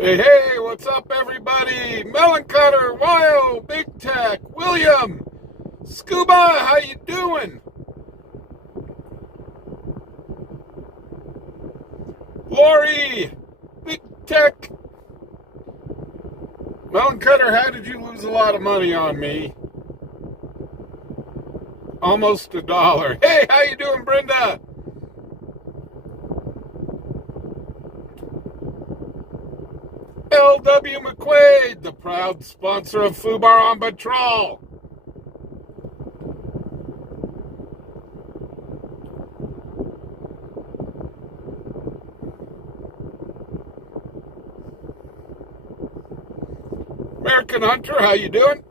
Hey, hey, what's up, everybody? Melon Cutter, Wild, Big Tech, William, Scuba, how you doing? Lori, Big Tech, Melon Cutter, how did you lose a lot of money on me? Almost $1. Hey, how you doing, Brenda? L.W. McQuaid, the proud sponsor of fubarOnPatrol. American Hunter, how you doing?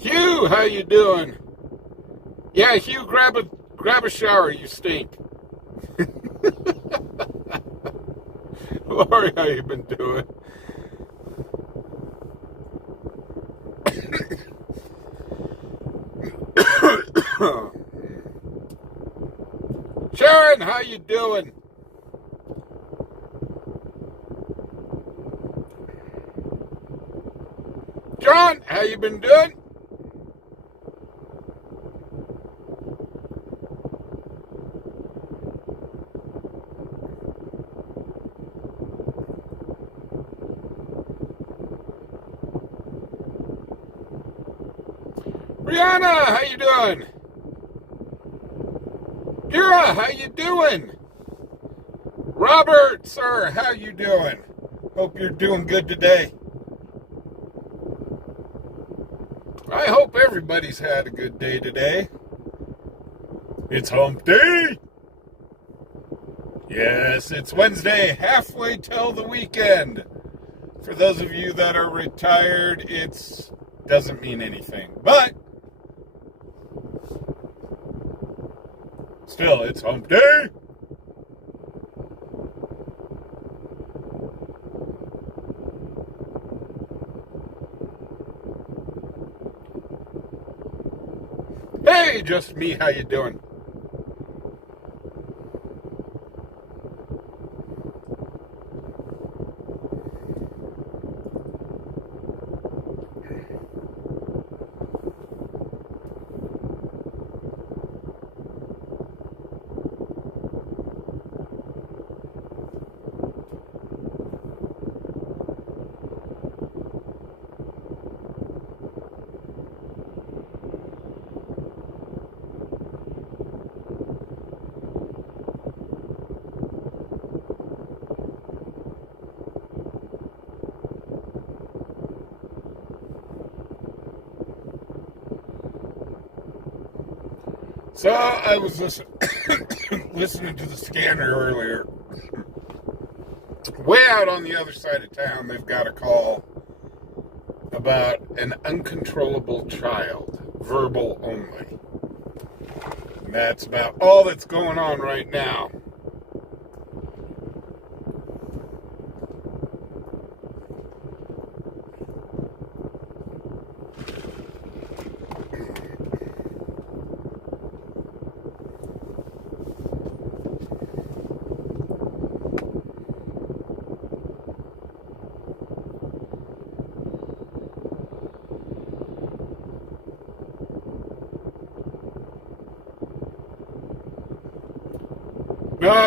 Hugh, how you doing? Yeah, Hugh, grab a shower, you stink. Lori, how you been doing? Sharon, how you doing? John, how you been doing? Brianna, how you doing? Kira, how you doing? Robert, sir, how you doing? Hope you're doing good today. I hope everybody's had a good day today. It's hump day. Yes, it's Wednesday, halfway till the weekend. For those of you that are retired, it doesn't mean anything. But still, it's hump day. Hey, just me, how you doing? So I was listening to the scanner earlier. Way out on the other side of town, they've got a call about an uncontrollable child, verbal only. And that's about all that's going on right now.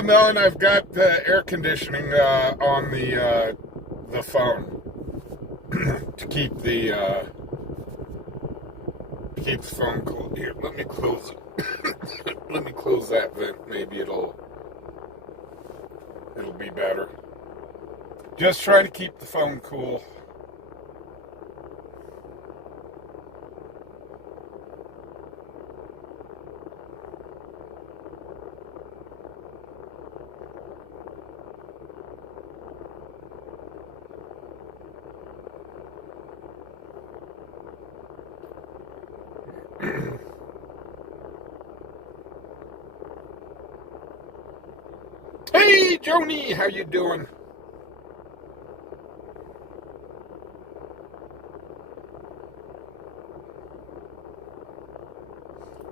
No, and I've got the air conditioning on the phone to keep the phone cool. Here, let me close it. Let me close that vent. Maybe it'll be better. Just trying to keep the phone cool. Hey, Joni, how you doing?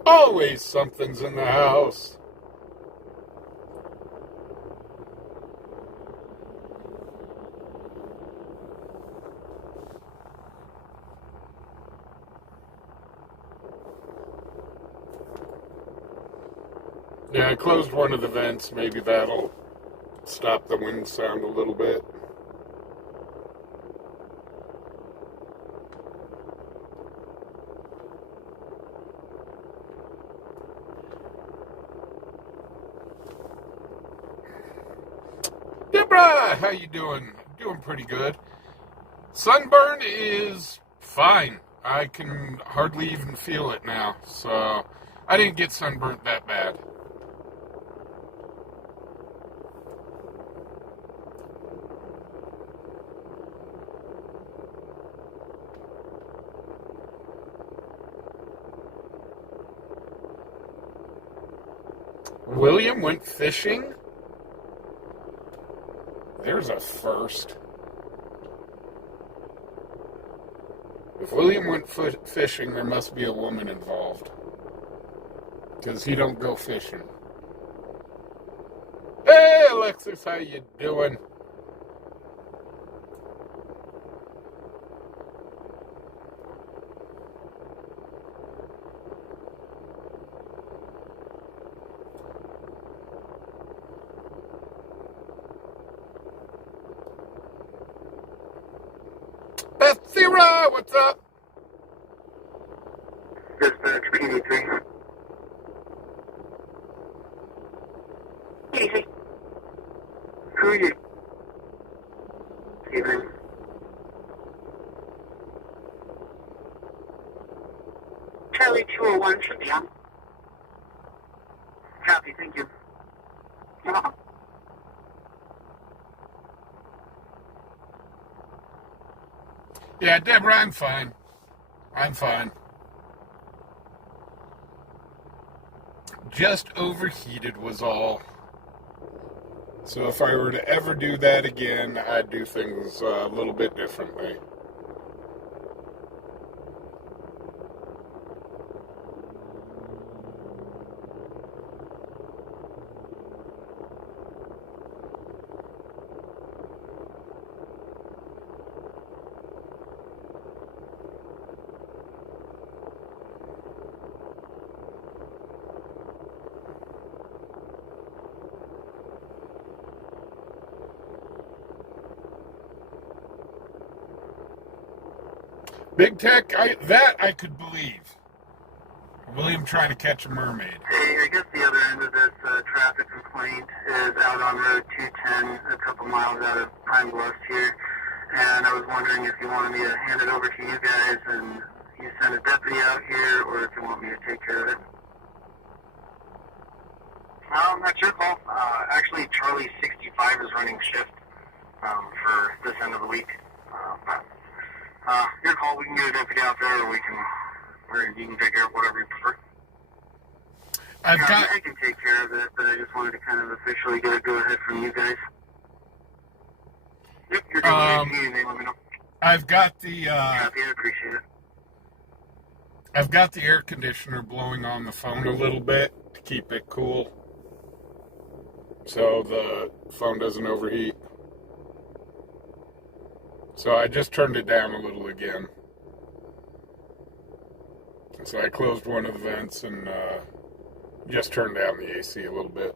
Always something's in the house. Yeah, I closed one of the vents. Maybe that'll stop the wind sound a little bit. Deborah, how you doing? Doing pretty good. Sunburn is fine. I can hardly even feel it now. So I didn't get sunburnt that bad. William went fishing? There's a first. If William went fishing, there must be a woman involved. Because he don't go fishing. Hey, Alexis, how you doing? Bethira, what's up? Dispatch, PD3. PD3. Who are you? Evening. Charlie 201 should be on. Copy, thank you. You're welcome. Yeah, Deborah, I'm fine. I'm fine. Just overheated was all. So if I were to ever do that again, I'd do things a little bit differently. Big Tech, I could believe. William trying to catch a mermaid. Hey, I guess the other end of this traffic complaint is out on Road 210, a couple miles out of Pine Bluffs here. And I was wondering if you wanted me to hand it over to you guys and you send a deputy out here, or if you want me to take care of it. That's your call. Actually, Charlie 65 is running shift for this end of the week. Your call. We can get a deputy out there, or you can take care of whatever you prefer. I can take care of it, but I just wanted to kind of officially get a go-ahead from you guys. Yep, you're doing anything, let me know. I've got the Copy, I appreciate it. I've got the air conditioner blowing on the phone a little bit to keep it cool, so the phone doesn't overheat. So I just turned it down a little again. So I closed one of the vents and just turned down the AC a little bit.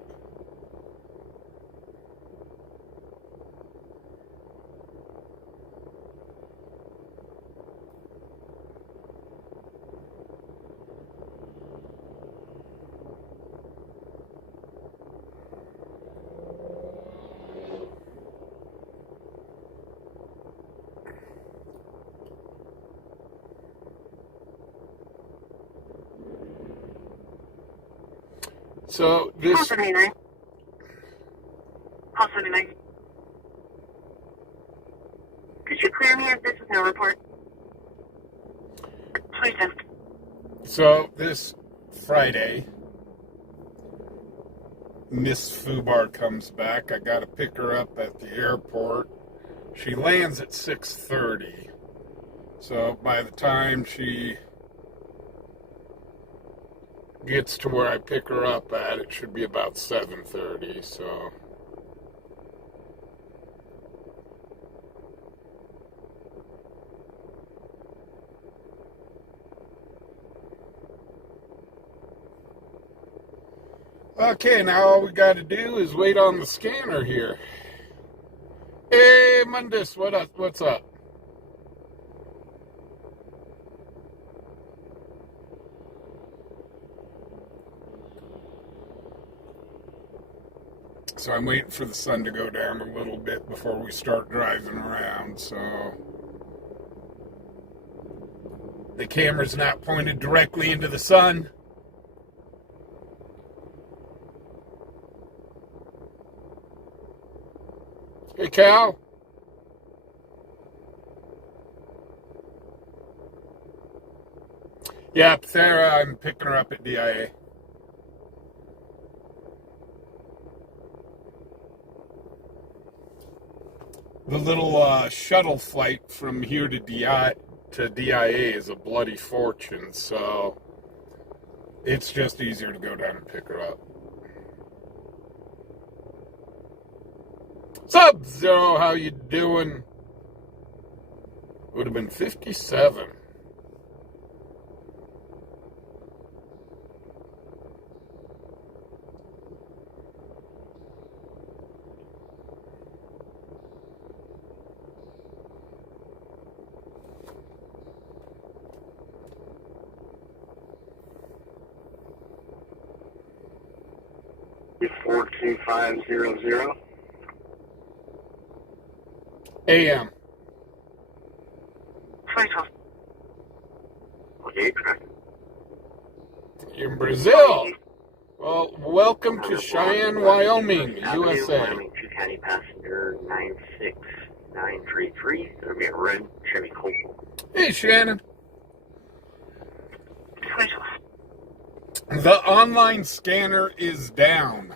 So this. Call 79. Call 79. Could you clear me if this is no report? Please do. So this Friday, Miss Fubar comes back. I got to pick her up at the airport. She lands at 6:30. So by the time she gets to where I pick her up at, it should be about 7:30, so... Okay, now all we got to do is wait on the scanner here. Hey, Mundus, what's up? So I'm waiting for the sun to go down a little bit before we start driving around, so... The camera's not pointed directly into the sun. Hey, Cal. Yeah, Sarah, I'm picking her up at DIA. The little shuttle flight from here to DIA is a bloody fortune, so it's just easier to go down and pick her up. Sub-Zero, how you doing? Would have been 57. It's 42500. AM. Okay, correct. In Brazil. Well, welcome to Cheyenne, Wyoming, USA. Wyoming, 2 County Passenger 96933. It'll be a red Chevy Colt. Hey, Shannon. The online scanner is down.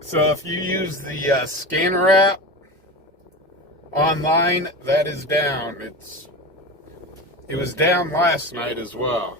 So if you use the scanner app online, that is down. It was down last night as well.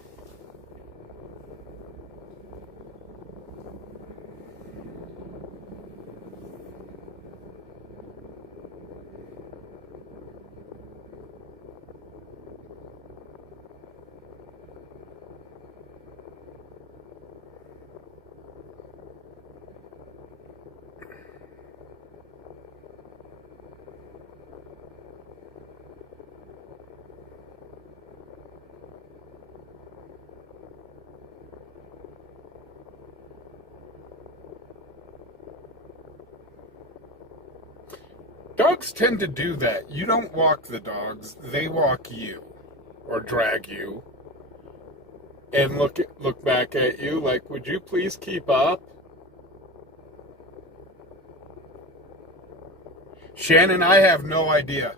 Dogs tend to do that. You don't walk the dogs, they walk you, or drag you, and look back at you like, would you please keep up? Shannon, I have no idea.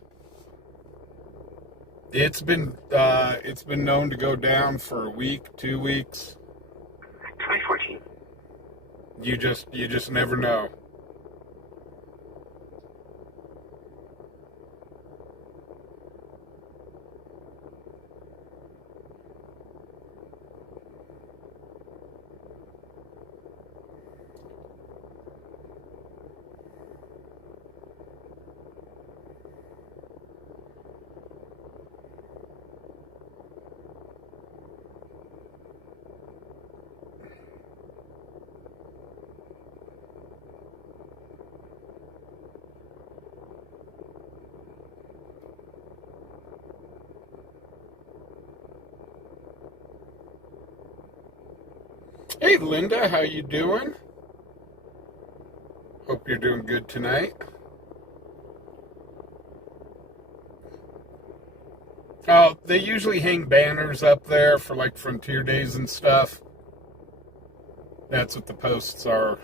It's been known to go down for a week, 2 weeks. 2014. You just never know. Hey, Linda, how you doing? Hope you're doing good tonight. Oh, they usually hang banners up there for like Frontier Days and stuff. That's what the posts are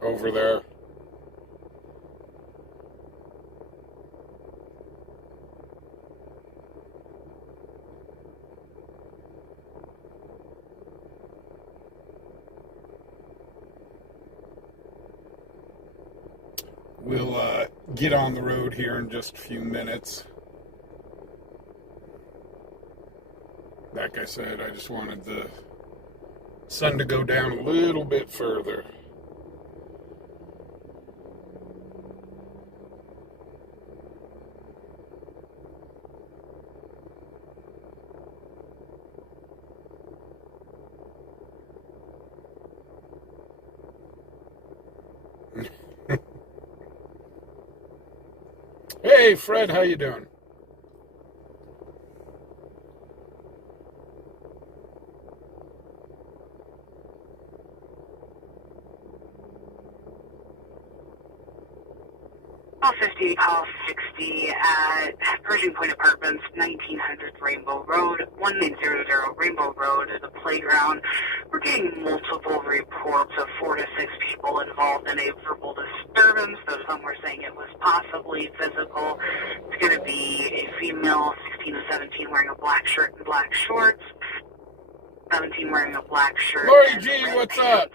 over there. We'll get on the road here in just a few minutes. Like I said, I just wanted the sun to go down a little bit further. Hey, Fred, how you doing? Call 50, call 60 at Pershing Point Apartments, 1900 Rainbow Road, 1900 Rainbow Road, the playground. We're getting multiple reports of 4 to 6 people involved in a verbal disturbance. Some were saying it was possibly physical. It's going to be a female, 16 to 17, wearing a black shirt and black shorts. 17 wearing a black shirt. Lori G, what's up?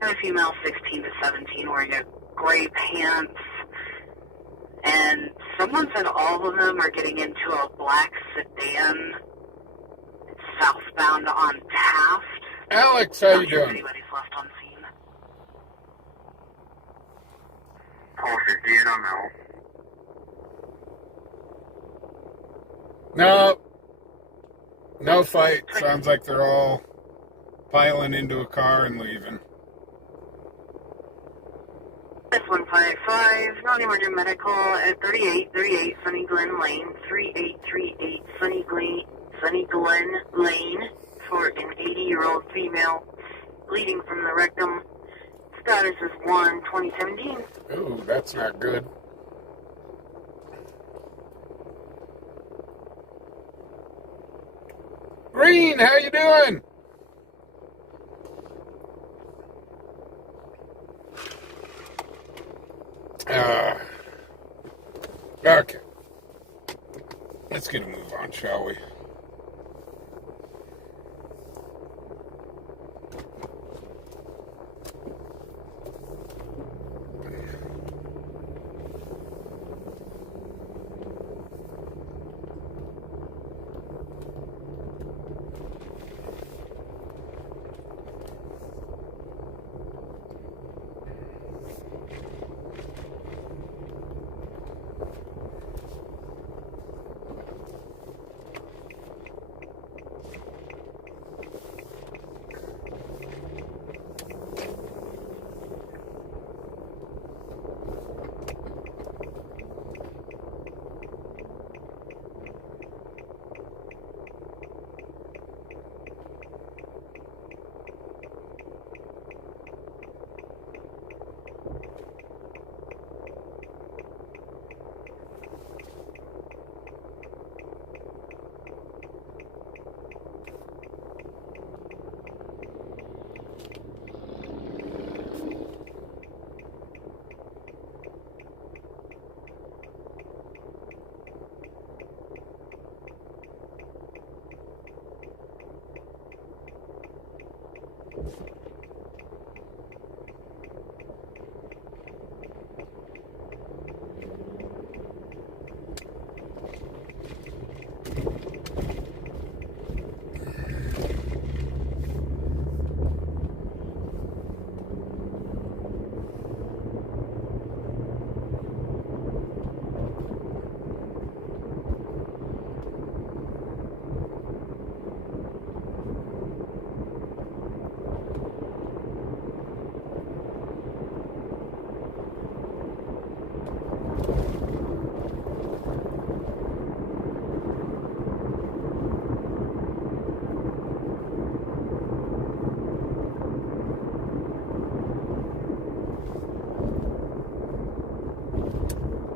And a female, 16 to 17, wearing a gray pants. And someone said all of them are getting into a black sedan southbound on Taft. Alex, how you doing? Anybody's left on scene. Call 50, I don't know. No. No fight. Sounds like they're all piling into a car and leaving. 155, non-emergent medical at 3838 Sunny Glen Lane, 3838 Sunny Glen Lane for an 80-year-old female bleeding from the rectum. Status is 1/2017. Ooh, that's not good. Green, how you doing? Okay. Let's get a move on, shall we?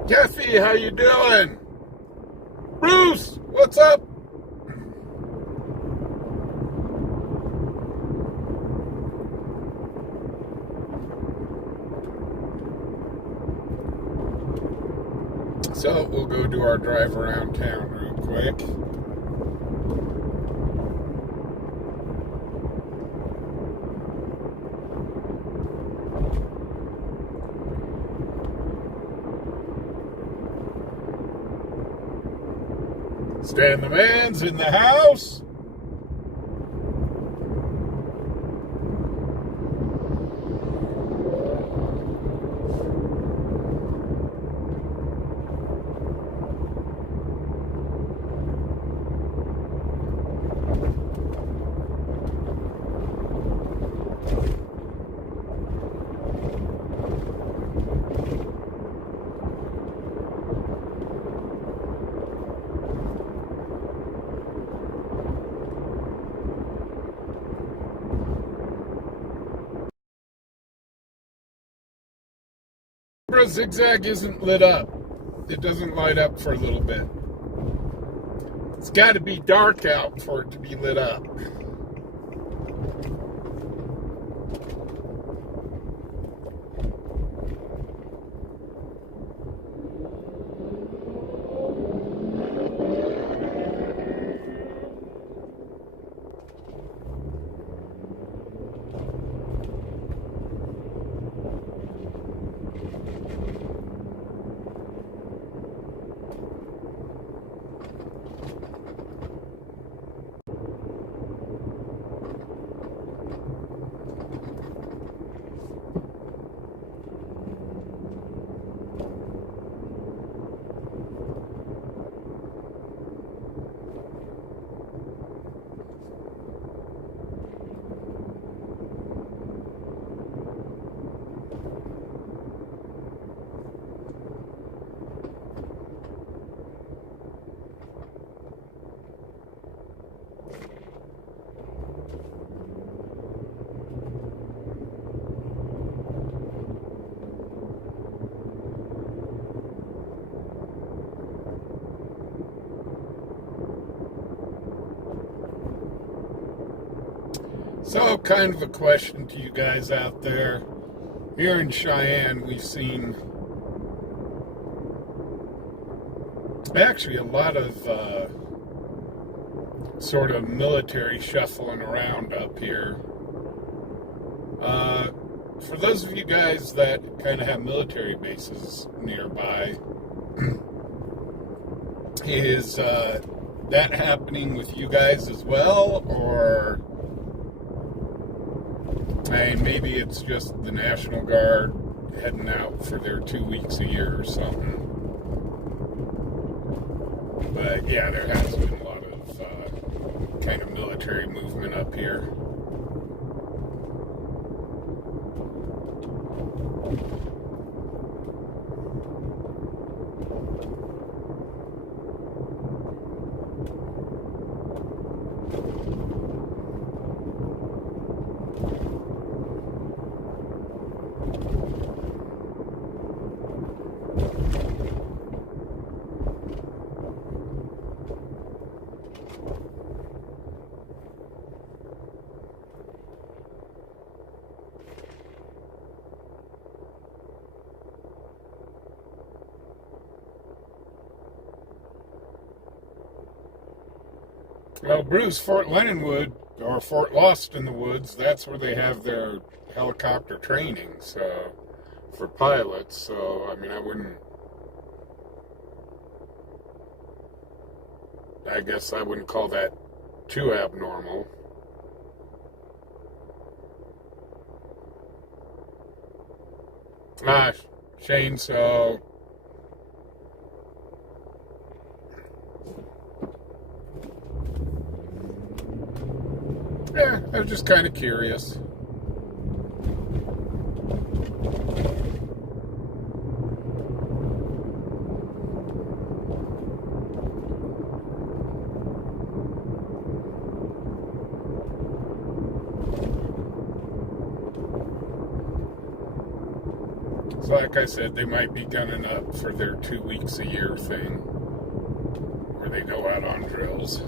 Jesse, how you doing? Bruce, what's up? So we'll go do our drive around town real quick. Stan the Man's in the house. zigzag isn't lit up. It doesn't light up for a little bit. It's got to be dark out for it to be lit up. So, kind of a question to you guys out there. Here in Cheyenne, we've seen actually a lot of sort of military shuffling around up here. For those of you guys that kind of have military bases nearby, is that happening with you guys as well, or maybe it's just the National Guard heading out for their 2 weeks a year or something? But yeah, there has been a lot of kind of military movement up here. Well, Bruce, Fort Leonard or Fort Lost in the Woods, that's where they have their helicopter training, so, for pilots. So, I mean, I guess I wouldn't call that too abnormal. Shane, so yeah, I was just kind of curious. So like I said, they might be gunning up for their 2 weeks a year thing, where they go out on drills.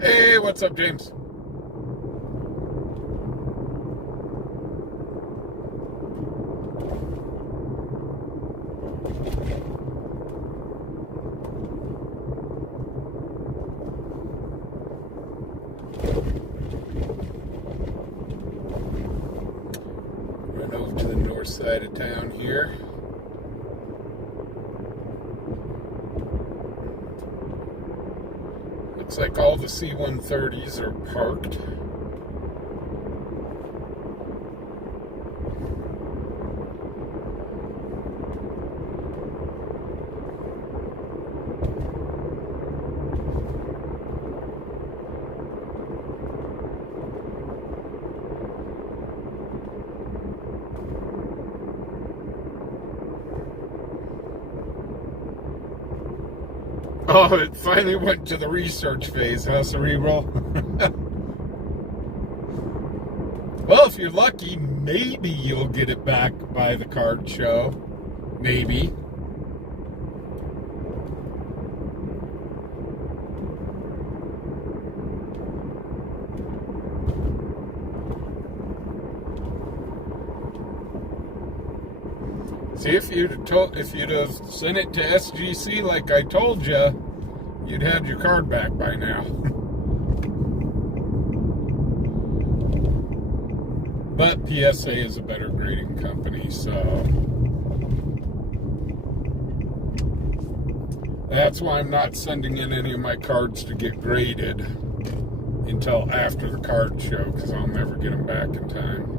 Hey, what's up, James? Run over to the north side of town here. Looks like all the C-130s are parked. Oh, it finally went to the research phase, huh, Cerebral? Well, if you're lucky, maybe you'll get it back by the card show. Maybe. See, if you'd have sent it to SGC like I told you, you'd had your card back by now. But PSA is a better grading company, so that's why I'm not sending in any of my cards to get graded until after the card show, because I'll never get them back in time.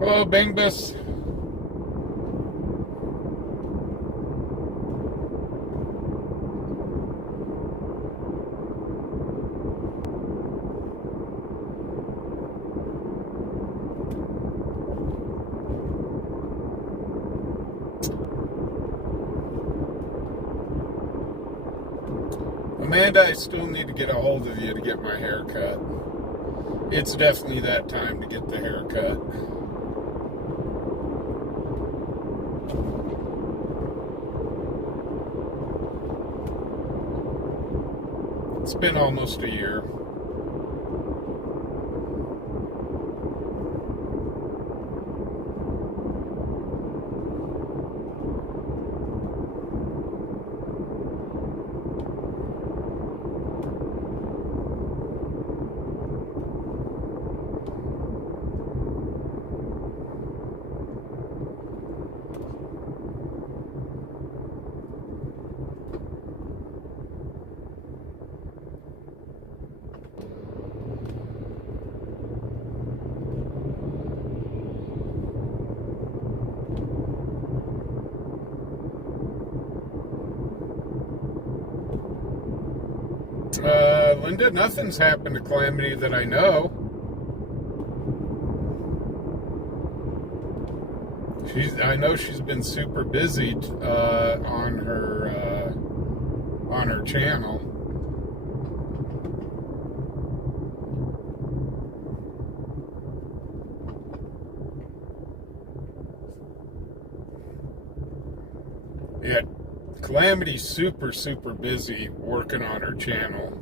Hello, Bingbus. Amanda, I still need to get a hold of you to get my hair cut. It's definitely that time to get the haircut. It's been almost a year. Linda, nothing's happened to Calamity that I know. I know she's been super busy on her channel. Yeah, Calamity's super busy working on her channel.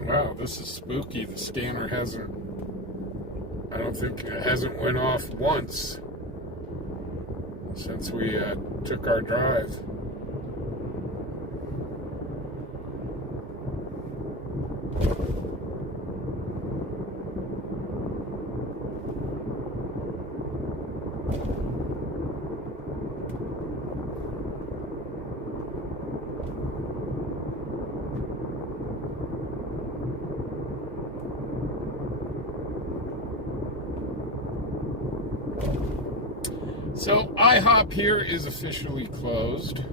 Wow, this is spooky. The scanner I don't think it hasn't went off once since we took our drive. So IHOP here is officially closed.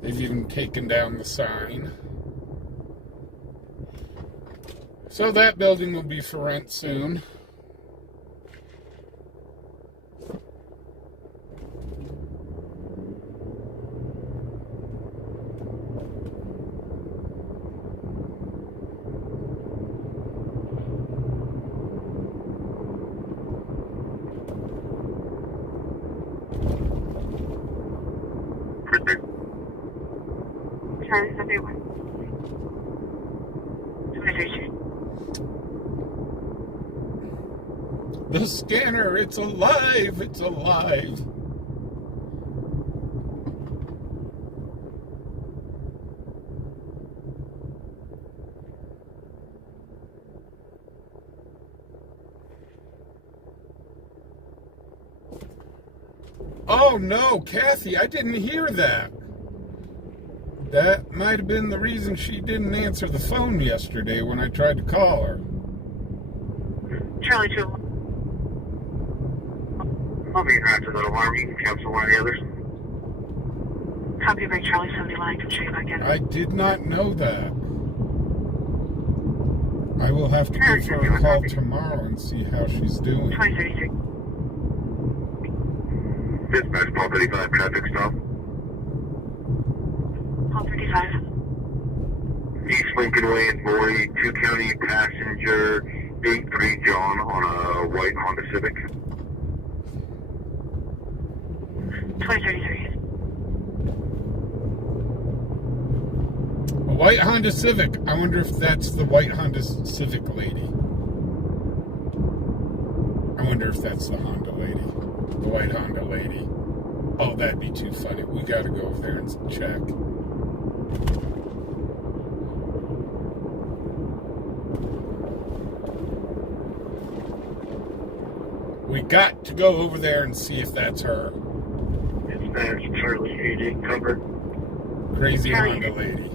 They've even taken down the sign. So that building will be for rent soon. Charlie 71. 2032. The scanner, it's alive, it's alive. Oh no, Kathy, I didn't hear that. That might have been the reason she didn't answer the phone yesterday when I tried to call her. Charlie 2. I'll be interactive that alarm. You can cancel one of the others. Copy by Charlie 71. I can check you back in. I did not know that. I will have to give her a call tomorrow and see how she's doing. 2033. Dispatch, Paul 35, traffic stop. Paul 35. East Lincoln Way in Bowie, 2 County passenger 83 John on a white Honda Civic. 2033. A white Honda Civic. I wonder if that's the white Honda Civic lady. I wonder if that's the Honda lady. The white Honda lady. Oh, that'd be too funny. We gotta go over there and check. We got to go over there and see if that's her. Dispatch, Charlie 88, cover. Crazy Honda lady.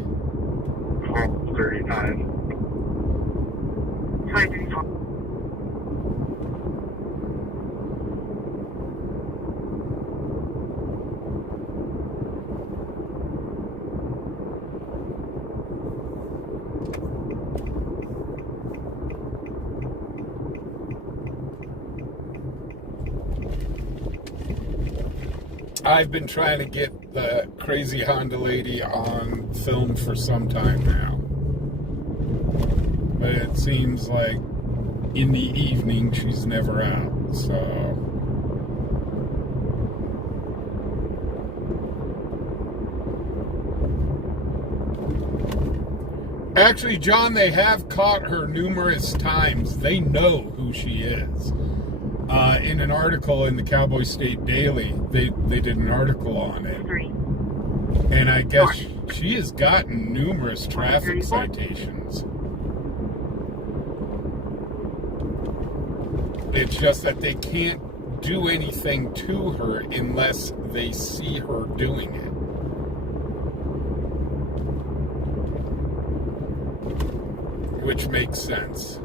Paul 35. 2034. I've been trying to get the crazy Honda lady on film for some time now. But it seems like in the evening she's never out, so... Actually, John, they have caught her numerous times. They know who she is. In an article in the Cowboy State Daily, they did an article on it. 3. And I guess she has gotten numerous traffic citations. It's just that they can't do anything to her unless they see her doing it. Which makes sense.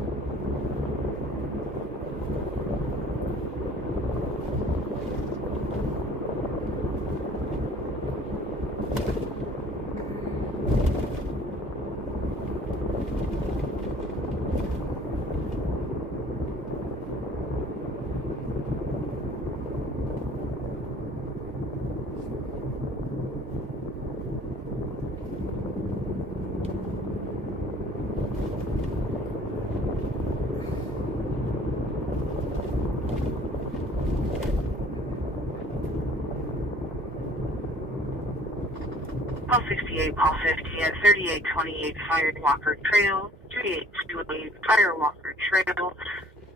Paul 68, Paul 50 at 3828 Fire Walker Trail, 3828 Fire Walker Trail,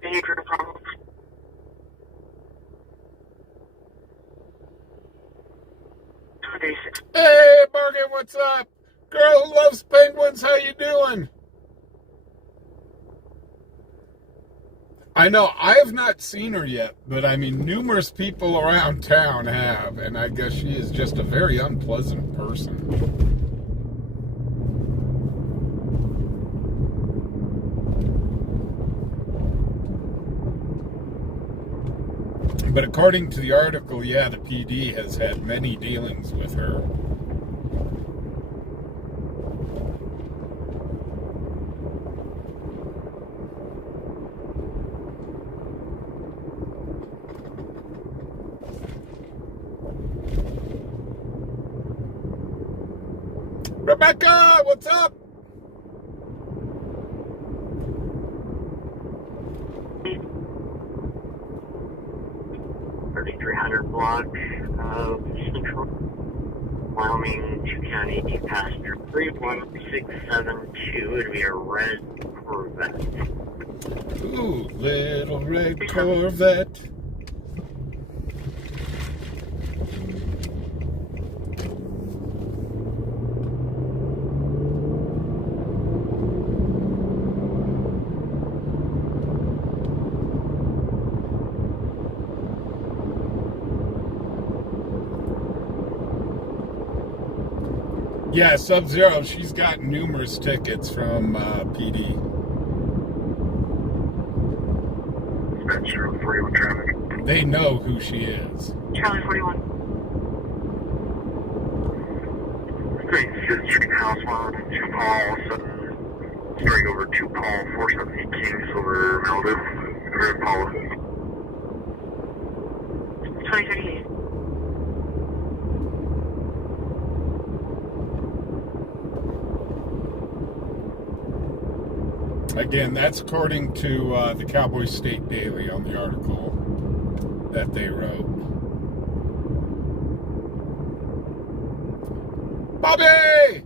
behavioral problems. Hey, Morgan, what's up? Girl who loves penguins, how you doing? I know, I have not seen her yet, but I mean, numerous people around town have, and I guess she is just a very unpleasant person. But according to the article, yeah, the PD has had many dealings with her. Rebecca, what's up? $3,300 block of Central Wyoming, 2 County, passenger 31672. It'd be a red Corvette. Ooh, little red Corvette. Yeah, Sub-Zero, she's got numerous tickets from PD. Spencer, 41 traffic. They know who she is. Charlie 41. Great, 5th Street House 1, 2 Paul, 7, starting over 2 Paul, 478 Kings over Malibu, Red Paula. 2038. Again, that's according to the Cowboy State Daily on the article that they wrote. Bobby!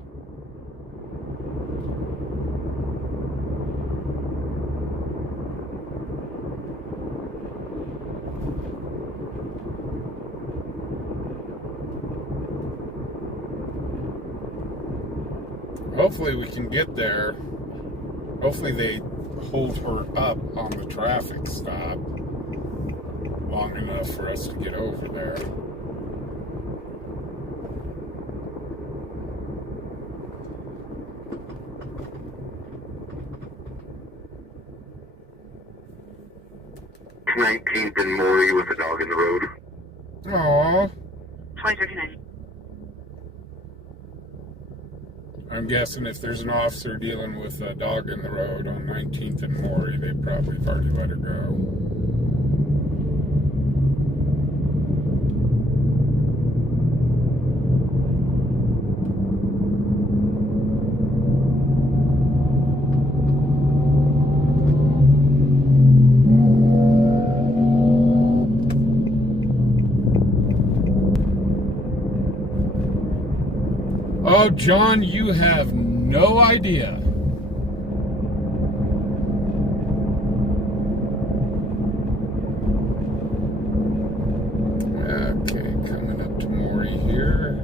Hopefully we can get there. Hopefully they hold her up on the traffic stop long enough for us to get over there. It's 19th and Maury with a dog in the road. Aww. 2039. I'm guessing if there's an officer dealing with a dog in the road on 19th and Maury, they probably have already let her go. Oh, John, you have no idea. Okay, coming up to Maury here.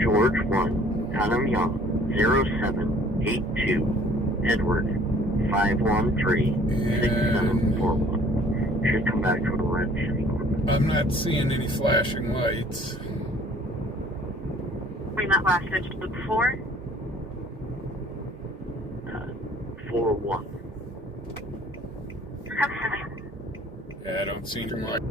George 1, Adam Young, 0782, Edward, 513-6741. Should come back to a red city Corvette. I'm not seeing any flashing lights. Bring that last digit to 4. 41. Yeah, I don't see anything like.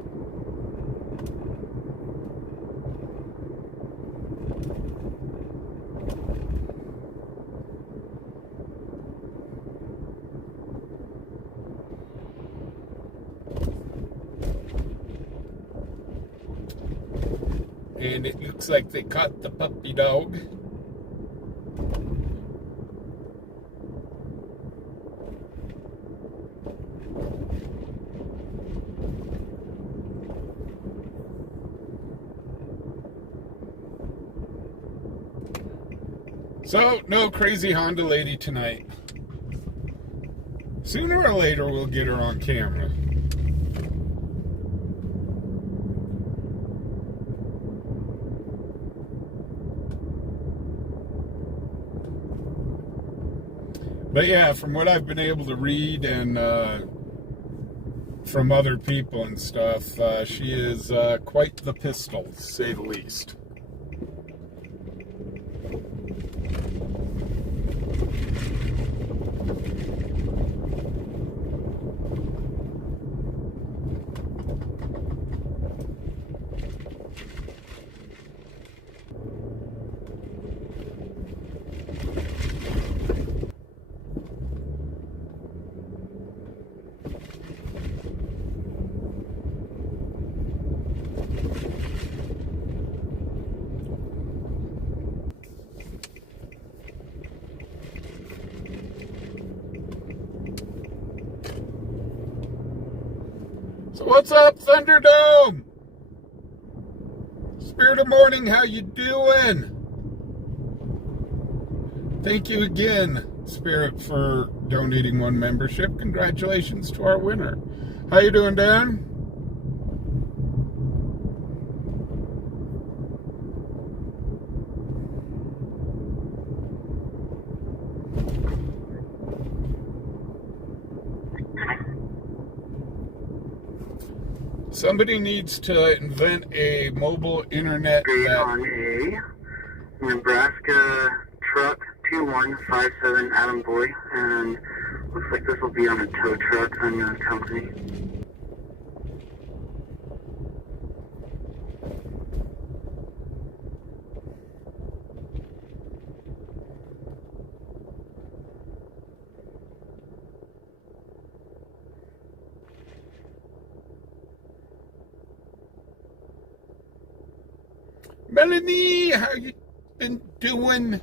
And it looks like they caught the puppy dog. So, no crazy Honda lady tonight. Sooner or later, we'll get her on camera. But yeah, from what I've been able to read and from other people and stuff, she is quite the pistol, to say the least. So what's up, Thunderdome? Spirit of Morning, how you doing? Thank you again, Spirit, for donating 1 membership. Congratulations to our winner. How you doing, Dan? Somebody needs to invent a mobile internet that... On a Nebraska truck 2157 Adam Boy, and looks like this will be on a tow truck unknown company. Melanie, how you been doing?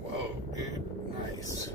Whoa, dude, nice.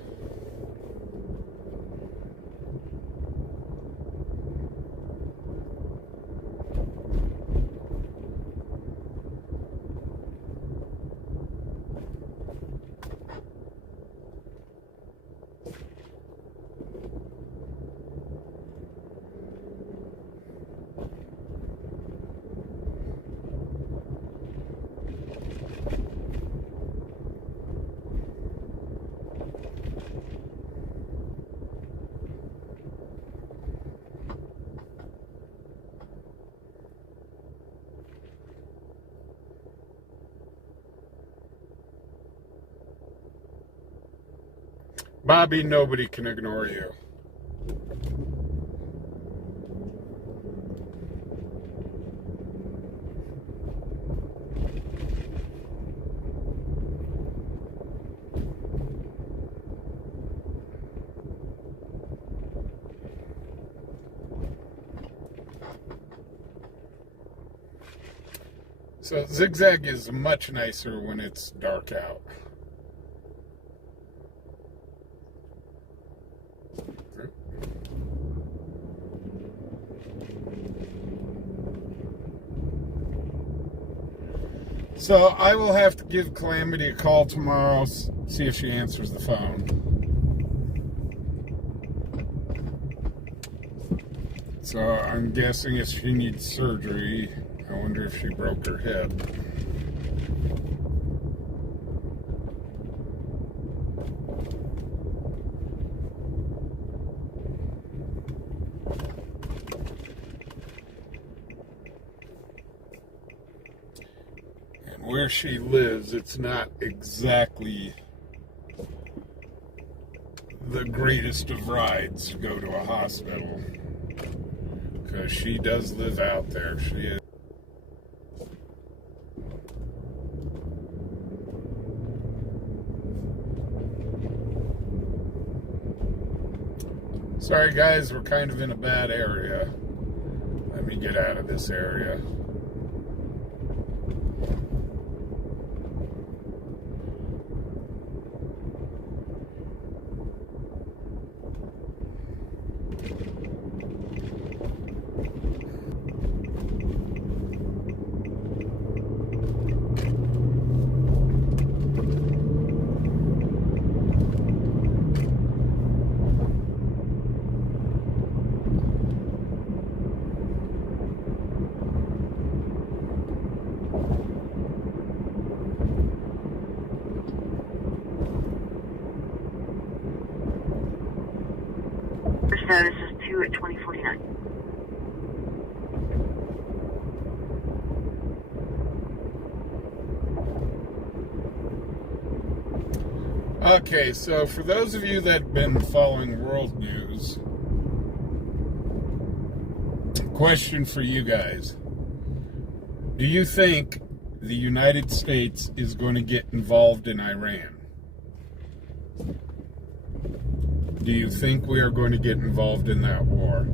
Bobby, nobody can ignore you. So Zigzag is much nicer when it's dark out. So I will have to give Calamity a call tomorrow, see if she answers the phone. So I'm guessing if she needs surgery, I wonder if she broke her hip. Where she lives, it's not exactly the greatest of rides to go to a hospital, because she does live out there. She is. Sorry guys, we're kind of in a bad area. Let me get out of this area. Status is 2 at 2049. Okay, so for those of you that have been following world news, question for you guys. Do you think the United States is going to get involved in Iran? Do you think we are going to get involved in that war?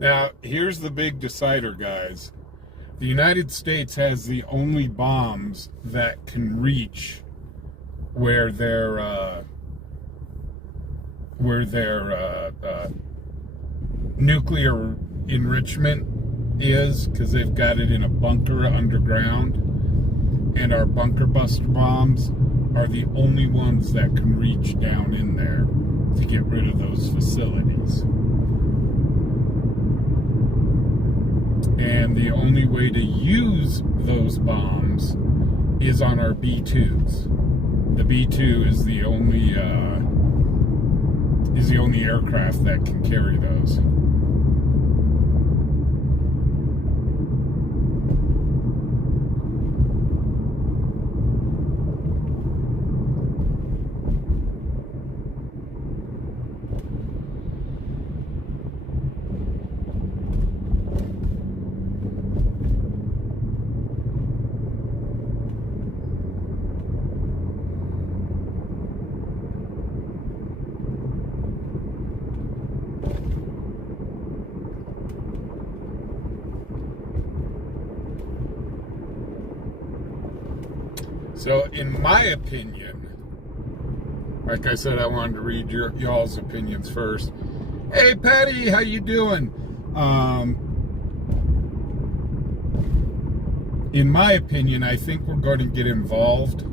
Now, here's the big decider, guys. The United States has the only bombs that can reach where their nuclear enrichment is, because they've got it in a bunker underground, and our bunker buster bombs are the only ones that can reach down in there to get rid of those facilities. And the only way to use those bombs is on our B-2s. The B-2 is the only aircraft that can carry those. So, in my opinion, like I said, I wanted to read y'all's opinions first. Hey, Patty, how you doing? In my opinion, I think we're going to get involved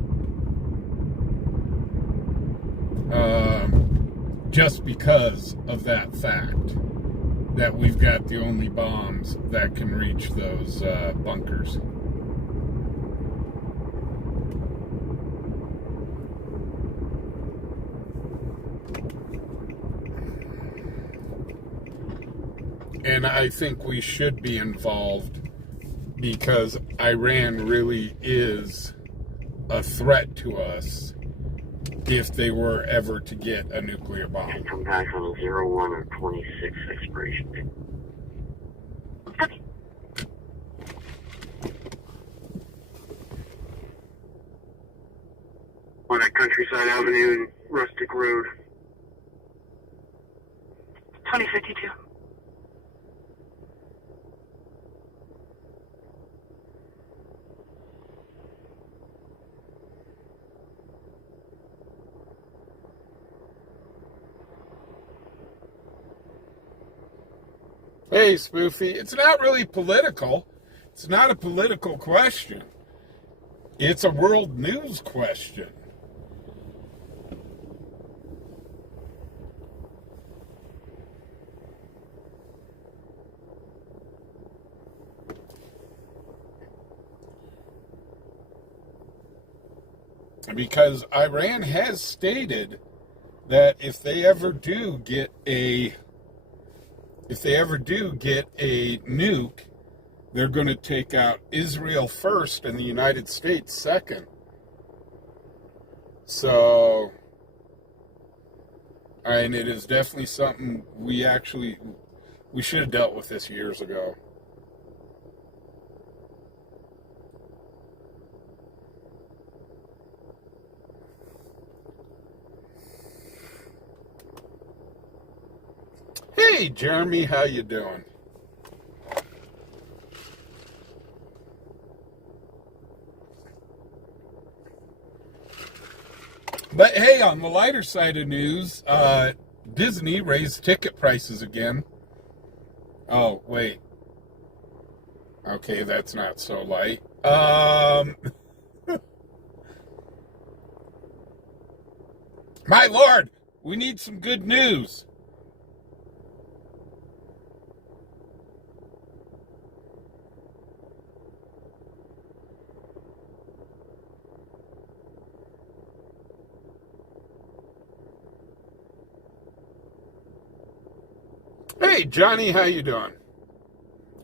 just because of that fact that we've got the only bombs that can reach those bunkers. And I think we should be involved because Iran really is a threat to us if they were ever to get a nuclear bomb. Come back on a 01 or 26 expiration date. Okay. On that Countryside Avenue and Rustic Road. 2052. Hey, Spoofy, it's not really political. It's not a political question. It's a world news question. Because Iran has stated that if they ever do get a nuke, they're going to take out Israel first and the United States second. So, and it is definitely something we should have dealt with this years ago. Hey, Jeremy, how you doing? But hey, on the lighter side of news, Disney raised ticket prices again. Oh, wait. Okay, that's not so light. My Lord, we need some good news. Hey, Johnny, how you doing?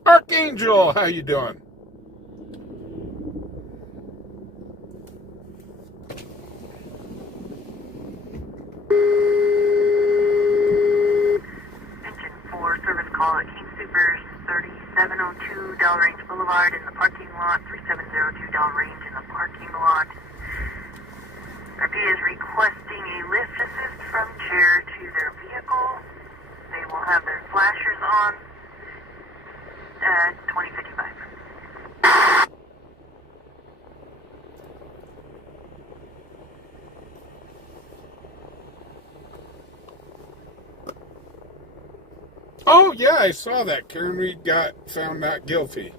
Archangel, how you doing? Engine 4, service call at King Supers, 3702 Range Boulevard in the parking lot, 3702 Range in the parking lot. RP is requesting a lift assist from chair to their vehicle. They will have their flashers on. 2055. Oh, yeah, I saw that. Karen Reed got found not guilty.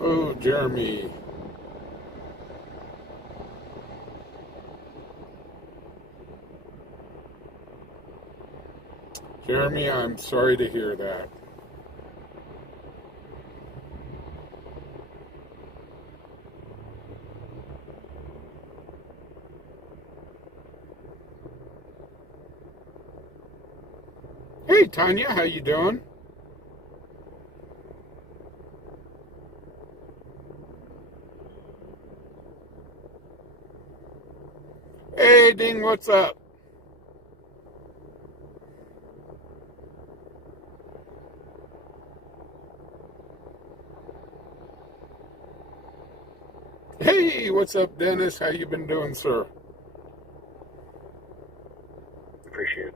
Oh, Jeremy. Jeremy, I'm sorry to hear that. Hey, Tanya, how you doing? Hey, Ding, what's up? Hey, what's up, Dennis? How you been doing, sir? Appreciate it.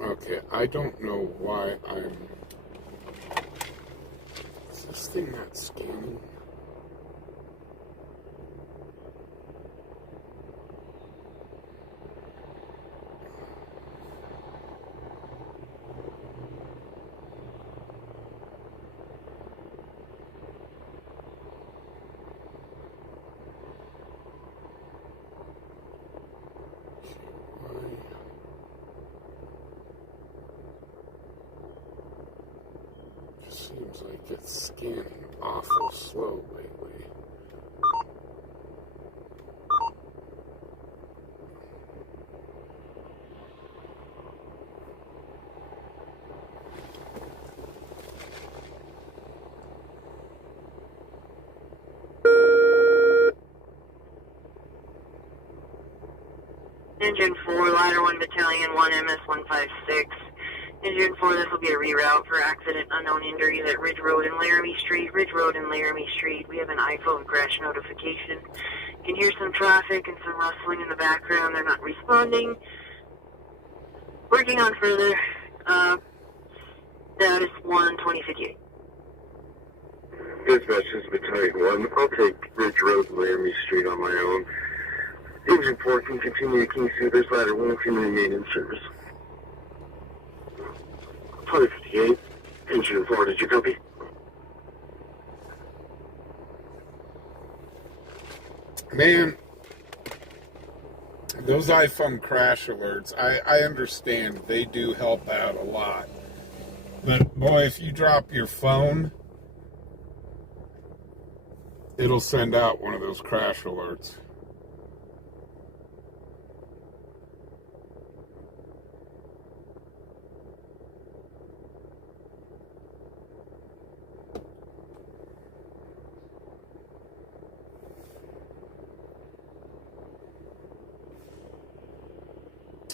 Okay, I don't know why I'm... Is this thing not scanning? Seems like it's scanning awful slow lately. Engine 4, Ladder 1 Battalion 1 MS-156. Engine 4, this will be a reroute for accident unknown injuries at Ridge Road and Laramie Street. Ridge Road and Laramie Street. We have an iPhone crash notification. You can hear some traffic and some rustling in the background. They're not responding. Working on further. Status 1, 2058. Dispatch, this is Battalion 1. I'll take Ridge Road and Laramie Street on my own. Engine 4 can continue to King Supers. Ladder 1 can remain in service. 2058. Engine 4, did you copy? Man, those iPhone crash alerts, I understand they do help out a lot. But boy, if you drop your phone, it'll send out one of those crash alerts.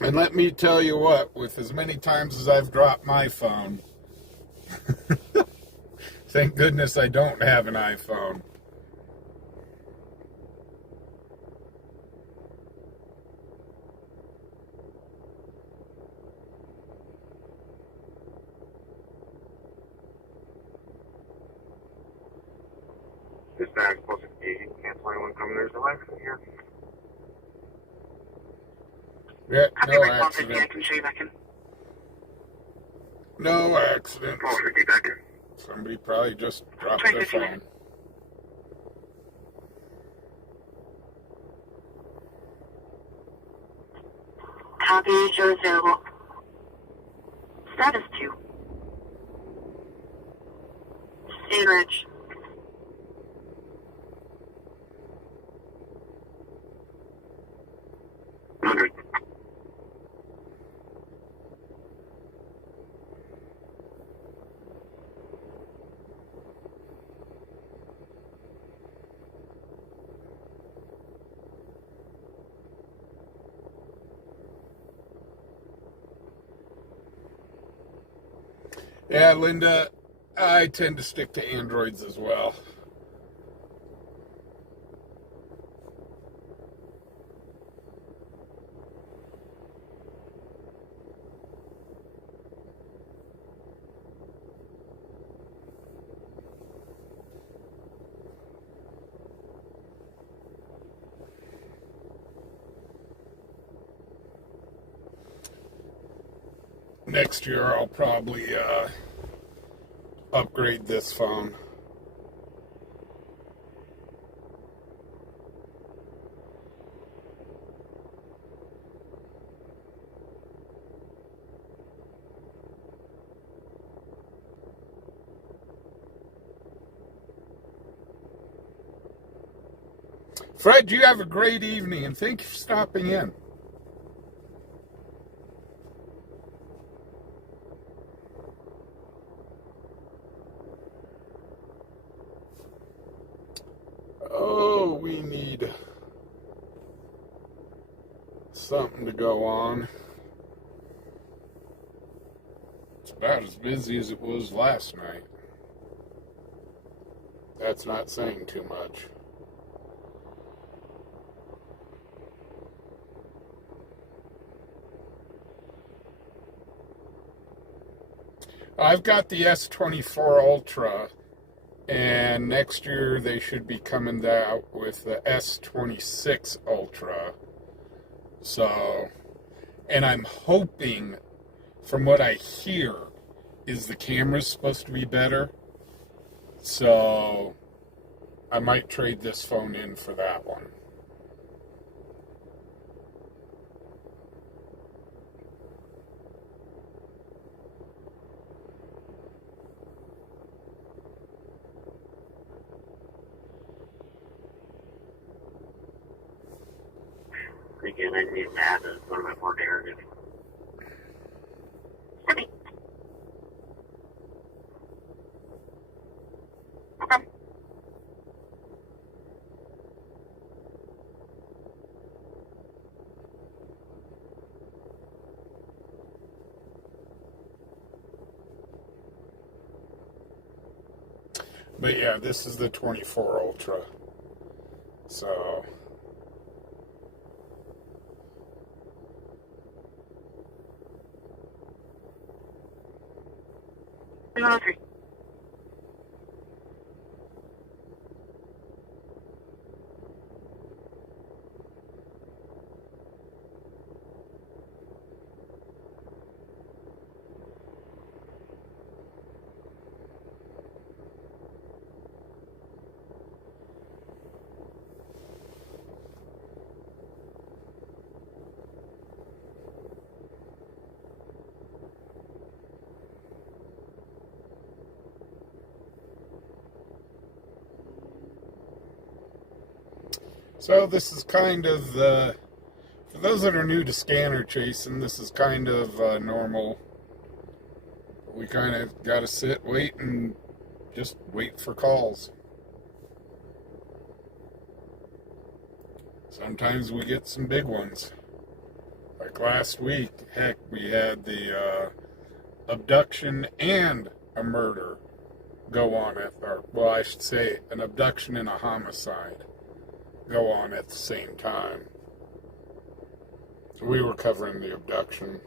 And let me tell you what, with as many times as I've dropped my phone, thank goodness I don't have an iPhone. Dispatch, plus 8, cancel anyone coming. There's a life in here. Yeah, Copy, no response 50, I accident. can show you back in. No accident. Call 50 back in. Somebody probably just dropped their phone. Copy, show is available. Status 2. Stay Ridge. Yeah, Linda, I tend to stick to Androids as well. next year I'll probably upgrade this phone. Fred, you have a great evening, and thank you for stopping in. Oh, we need something to go on. It's about as busy as it was last night. That's not saying too much. I've got the S24 Ultra, and next year they should be coming out with the S26 Ultra. So, and I'm hoping, from what I hear, is the camera's supposed to be better. So, I might trade this phone in for that one. Again, I need to add a little bit more narrative. Okay. Okay. But yeah, this is the 24 Ultra. So, Okay. so this is kind of the, for those that are new to scanner chasing, this is kind of normal. We kind of got to sit, wait, and just wait for calls. Sometimes we get some big ones. Like last week, heck, we had the abduction and a murder go on at, or, well, I should say an abduction and a homicide go on at the same time. So we were covering the abduction.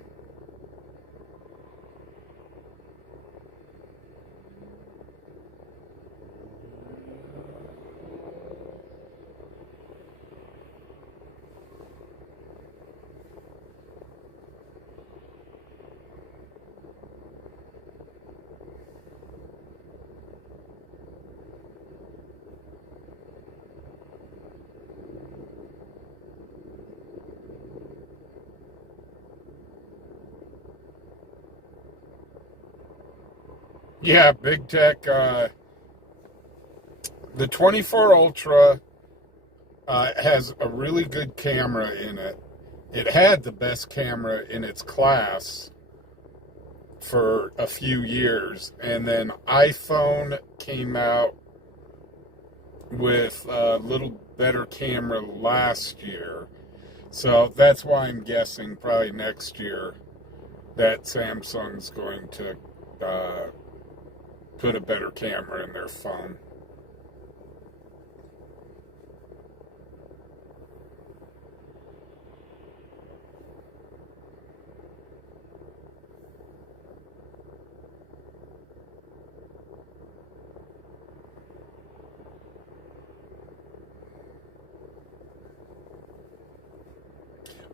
Yeah, big tech. The 24 Ultra has a really good camera in it. It had the best camera in its class for a few years, and then iPhone came out with a little better camera last year. So that's why I'm guessing probably next year that Samsung's going to put a better camera in their phone.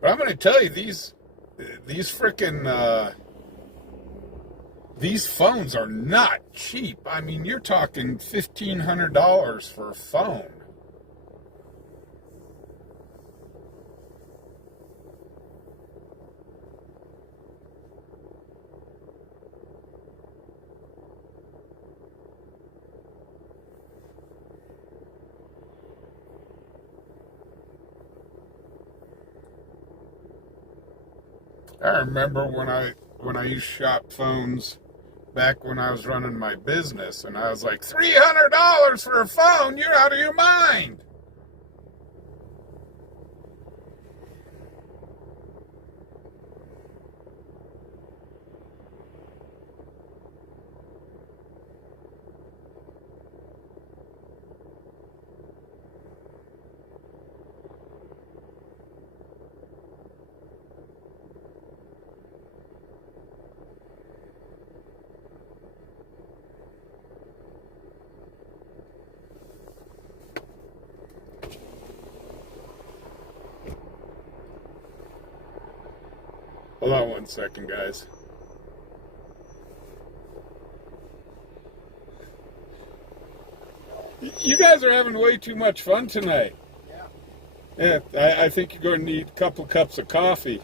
But I'm going to tell you, these freaking these phones are not cheap. I mean, you're talking $1,500 for a phone. I remember when I used to shop phones back when I was running my business, and I was like, $300 for a phone? You're out of your mind. Hold on one second, guys. You guys are having way too much fun tonight. Yeah, I think you're going to need a couple cups of coffee.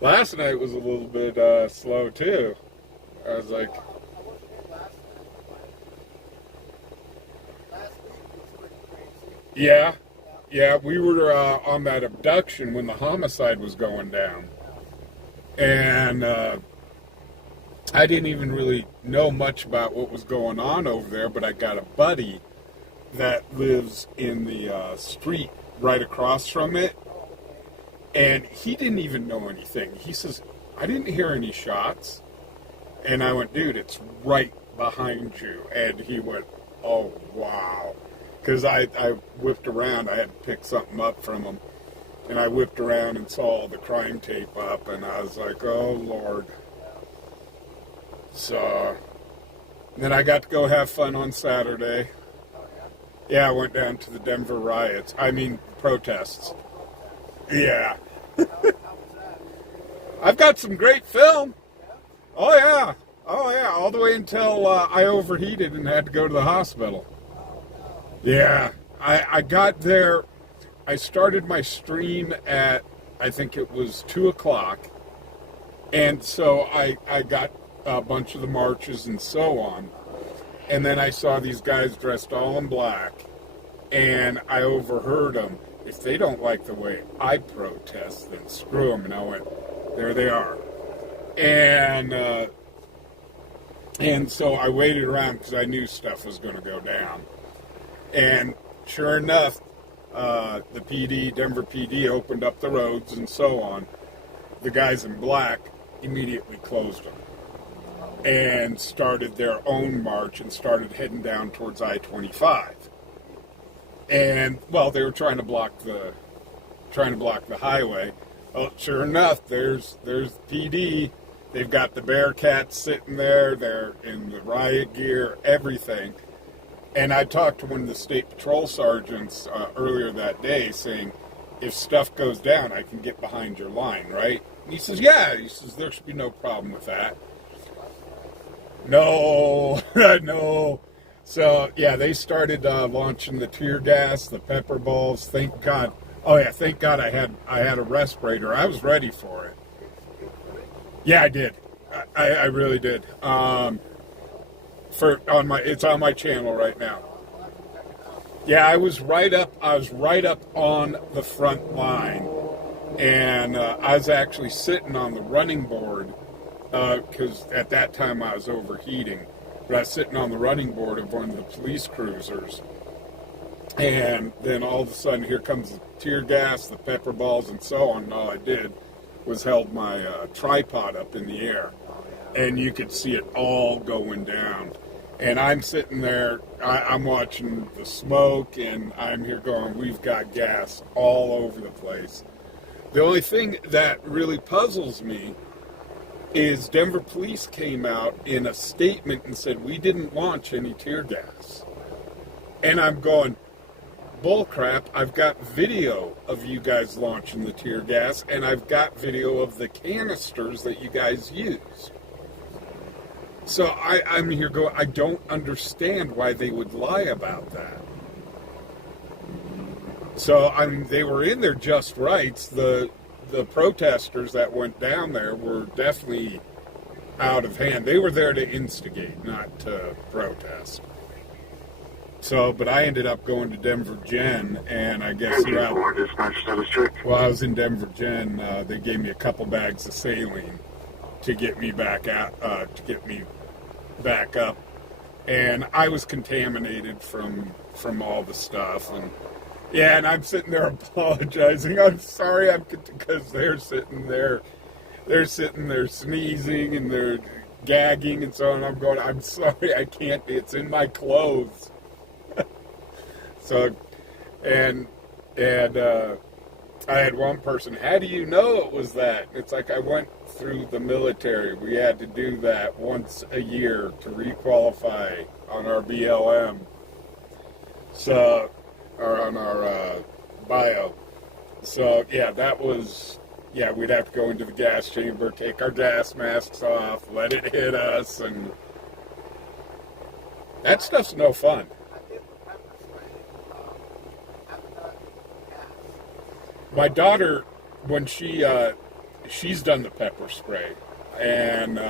Last night was a little bit slow, too. I was like... Yeah. Yeah, we were on that abduction when the homicide was going down. And I didn't even really know much about what was going on over there, but I got a buddy that lives in the street right across from it. And he didn't even know anything. He says, I didn't hear any shots. And I went, dude, it's right behind you. And he went, oh, wow. Because I whipped around. I had to pick something up from him. And I whipped around and saw the crime tape up. And I was like, oh, Lord. So, then I got to go have fun on Saturday. Yeah, I went down to the Denver riots. I mean, protests. Yeah. I've got some great film. Oh, yeah. Oh, yeah. All the way until I overheated and had to go to the hospital. Yeah, I got there, I started my stream at, I think it was 2 o'clock, and so I got a bunch of the marches and so on, and then I saw these guys dressed all in black, and I overheard them, if they don't like the way I protest, then screw them, and I went, there they are. And so I waited around because I knew stuff was going to go down. And sure enough, the PD, Denver PD, opened up the roads and so on. The guys in black immediately closed them and started their own march and started heading down towards I-25. And well, they were trying to block the highway. Well, sure enough, there's PD. They've got the Bearcats sitting there. They're in the riot gear, everything. And I talked to one of the state patrol sergeants earlier that day saying, if stuff goes down, I can get behind your line, right? And he says, yeah. He says, there should be no problem with that. No, no. So, yeah, they started launching the tear gas, the pepper balls. Thank God. Oh, yeah, thank God I had a respirator. I was ready for it. Yeah, I did. I really did. It's on my channel right now. Yeah, I was right up on the front line, and I was actually sitting on the running board because at that time I was overheating. But I was sitting on the running board of one of the police cruisers, and then all of a sudden here comes the tear gas, the pepper balls, and so on. And all I did was held my tripod up in the air, and you could see it all going down. And I'm sitting there, I'm watching the smoke, and I'm here going, we've got gas all over the place. The only thing that really puzzles me is Denver police came out in a statement and said, we didn't launch any tear gas. And I'm going, bull crap. I've got video of you guys launching the tear gas, and I've got video of the canisters that you guys use. So I'm here going, I don't understand why they would lie about that. So, I mean, they were in their just rights. The protesters that went down there were definitely out of hand. They were there to instigate, not to protest. So, but I ended up going to Denver Gen, and I guess throughout, while I was in Denver Gen, they gave me a couple bags of saline to get me back out, back up, and I was contaminated from all the stuff, and yeah, and I'm sitting there apologizing. I'm sorry, because they're sitting there sneezing and they're gagging and so on. I'm going, I'm sorry, I can't. It's in my clothes. So, and I had one person, how do you know it was that? It's like, I went through the military. We had to do that once a year to requalify on our BLM. So, or on our bio. So, yeah, we'd have to go into the gas chamber, take our gas masks off, let it hit us, and that stuff's no fun. My daughter, when she's done the pepper spray, and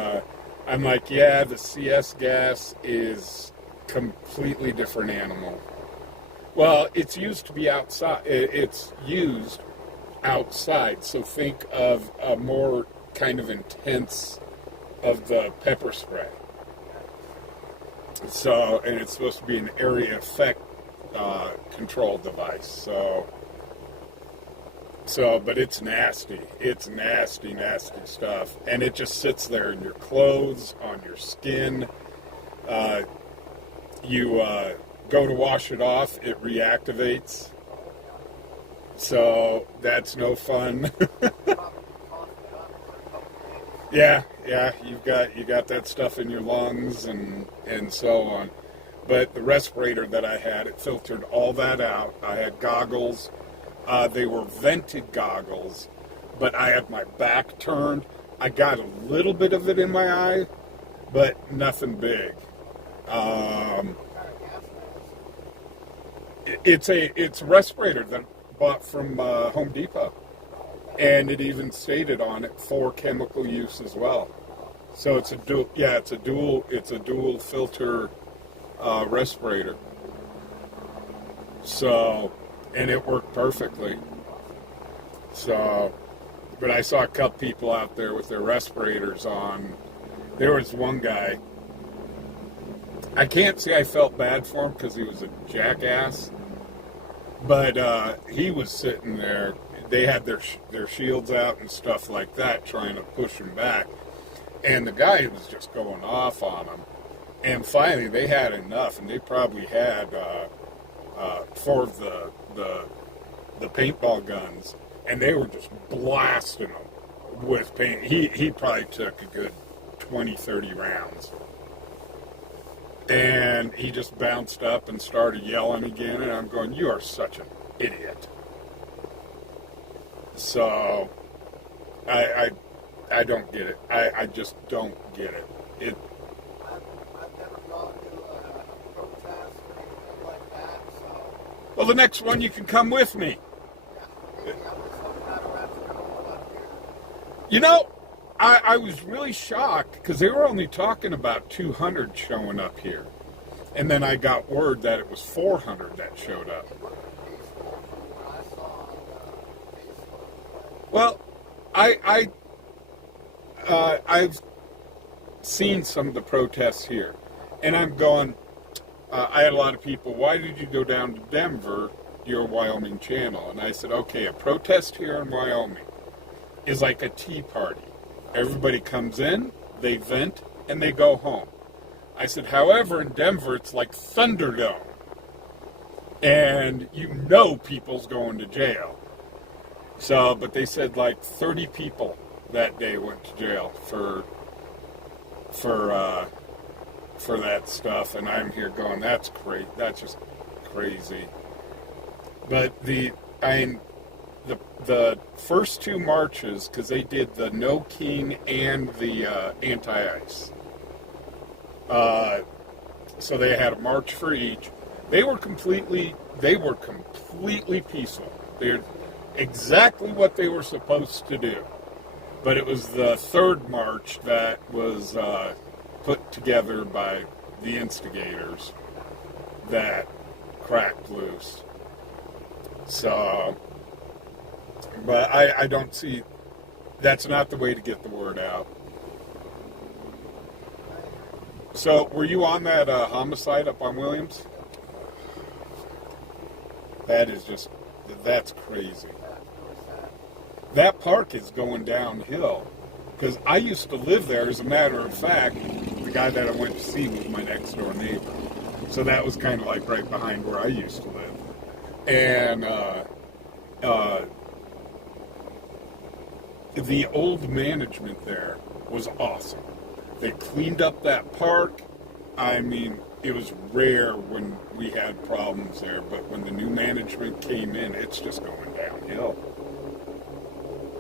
I'm like, yeah, the CS gas is completely different animal. Well, it's used to be outside. It's used outside, so think of a more kind of intense of the pepper spray. So, and it's supposed to be an area effect control device. So, but it's nasty. It's nasty stuff. And it just sits there in your clothes, on your skin. You go to wash it off, it reactivates. So, that's no fun. Yeah, you got that stuff in your lungs and so on. But the respirator that I had, it filtered all that out. I had goggles. They were vented goggles, but I had my back turned. I got a little bit of it in my eye, but nothing big. It's a respirator that I bought from Home Depot, and it even stated on it for chemical use as well. So it's a dual filter respirator. So. And it worked perfectly. So, but I saw a couple people out there with their respirators on. There was one guy. I can't say I felt bad for him because he was a jackass. But he was sitting there. They had their shields out and stuff like that, trying to push him back. And the guy was just going off on him. And finally, they had enough, and they probably had 4 of the paintball guns, and they were just blasting them with paint. He probably took a good 20, 30 rounds. And he just bounced up and started yelling again, and I'm going, you are such an idiot. So, I don't get it. I just don't get it. Well, the next one you can come with me. You know, I was really shocked because they were only talking about 200 showing up here. And then I got word that it was 400 that showed up. Well, I've seen some of the protests here. And I'm going... I had a lot of people, why did you go down to Denver, your Wyoming channel? And I said, okay, a protest here in Wyoming is like a tea party. Everybody comes in, they vent, and they go home. I said, however, in Denver, it's like Thunderdome. And you know people's going to jail. So, but they said like 30 people that day went to jail for that stuff, and I'm here going, that's great, that's just crazy. But the first two marches, because they did the no keen and the anti-ice. So they had a march for each. They were completely peaceful. They're exactly what they were supposed to do. But it was the third march that was put together by the instigators that cracked loose. So, but I don't see, that's not the way to get the word out. So, were you on that homicide up on Williams? That's crazy. That park is going downhill. Because I used to live there, as a matter of fact, the guy that I went to see was my next door neighbor. So that was kind of like right behind where I used to live. And the old management there was awesome. They cleaned up that park. I mean, it was rare when we had problems there, but when the new management came in, it's just going downhill.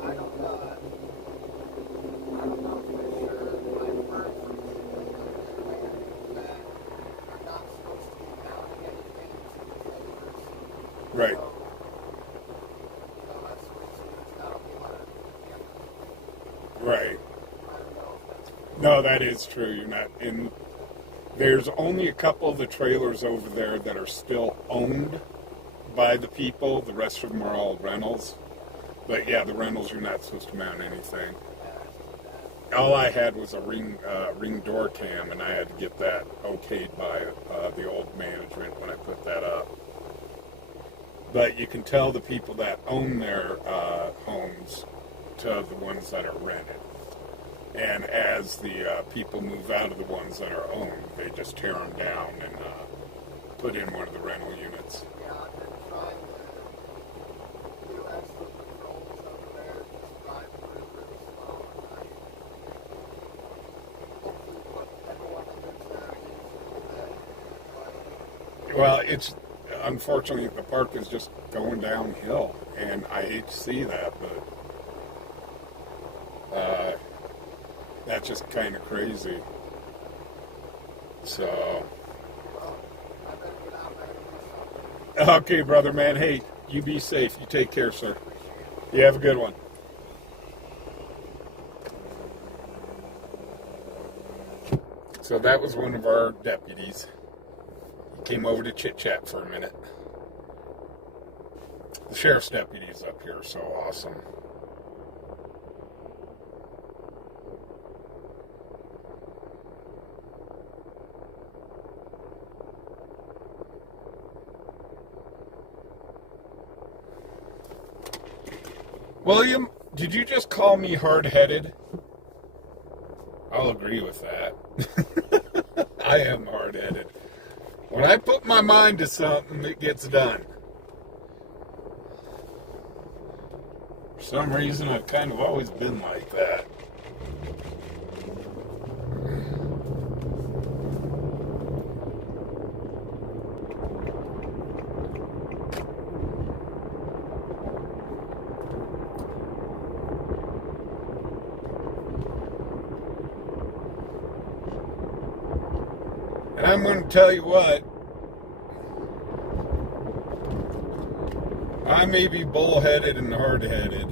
I don't know for sure, but I've heard from people that I'm not supposed to be counting anything to the neighbors. Right. So, that's that'll be what Right. I don't know if that's No, that is true. You're not in. There's only a couple of the trailers over there that are still owned by the people. The rest of them are all rentals. But yeah, the rentals, you're not supposed to mount anything. All I had was a ring door cam, and I had to get that okayed by the old management when I put that up. But you can tell the people that own their homes to the ones that are rented. And as the people move out of the ones that are owned, they just tear them down and put in one of the rental units. Yeah, I've been trying to do extra patrols over there, just drive through really slow at night. Hopefully put everyone in their tracking for the day. Well, it's unfortunately the park is just going downhill, and I hate to see that, but that's just kind of crazy. So, Well, I better get out there and do something. okay, brother, man. Hey, you be safe. You take care, sir. You have a good one. So that was one of our deputies. He came over to chit-chat for a minute. The sheriff's deputies up here are so awesome. William, did you just call me hard-headed? I'll agree with that. I am hard-headed. When I put my mind to something, it gets done. For some reason, I've kind of always been like that. And I'm going to tell you what, I may be bullheaded and hard-headed,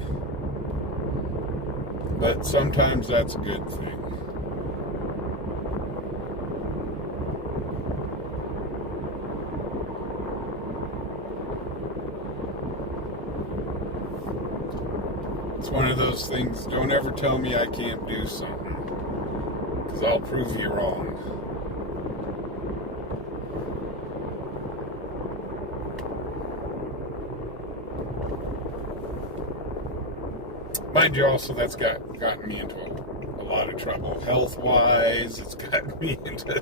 but sometimes that's a good thing. It's one of those things, don't ever tell me I can't do something, because I'll prove you wrong. Mind you, also, that's gotten me into a lot of trouble. Health-wise, it's gotten me into...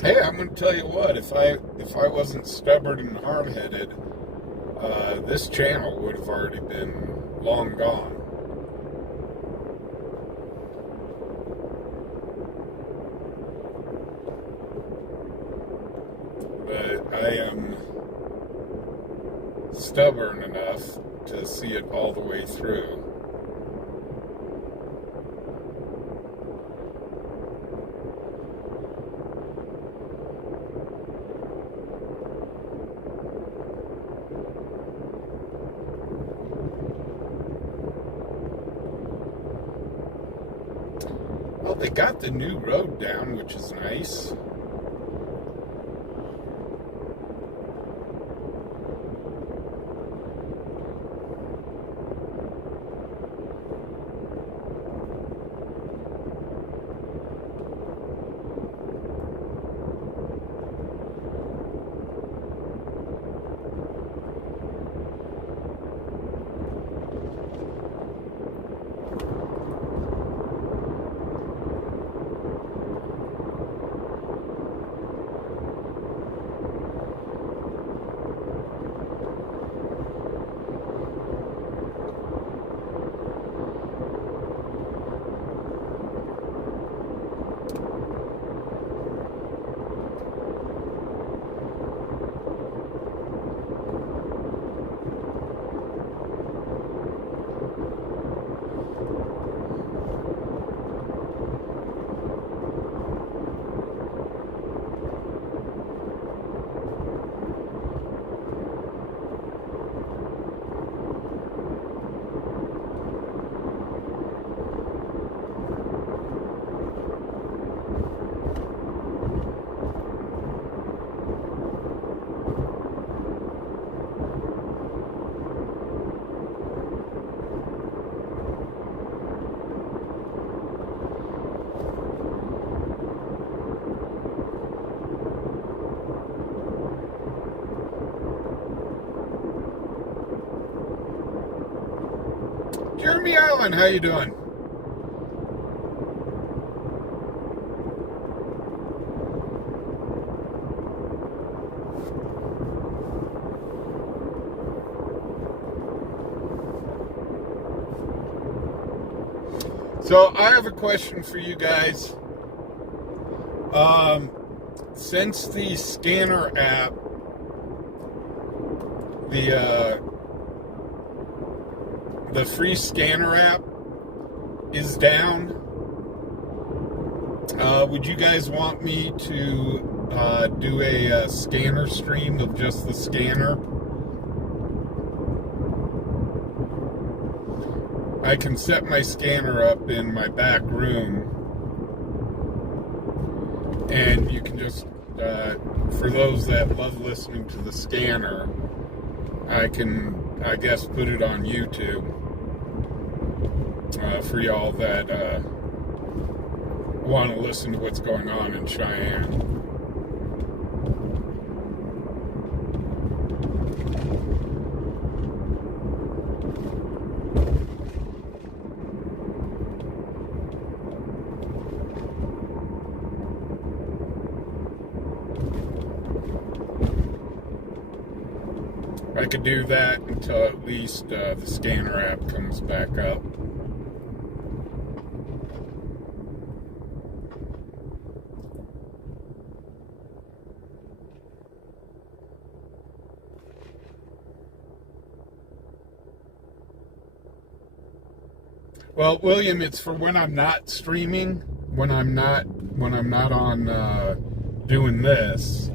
Hey, I'm going to tell you what, if I wasn't stubborn and hard-headed, this channel would have already been long gone. But I am stubborn enough to see it all the way through. Well, they got the new road down, which is nice. Jeremy Allen, how you doing? So I have a question for you guys. Since the scanner app, the free scanner app is down, would you guys want me to do a scanner stream of just the scanner? I can set my scanner up in my back room, and you can just, for those that love listening to the scanner, I can, I guess, put it on YouTube for y'all that want to listen to what's going on in Cheyenne. I could do that until at least the scanner app comes back up. Well, William, it's for when I'm not streaming, when I'm not on doing this.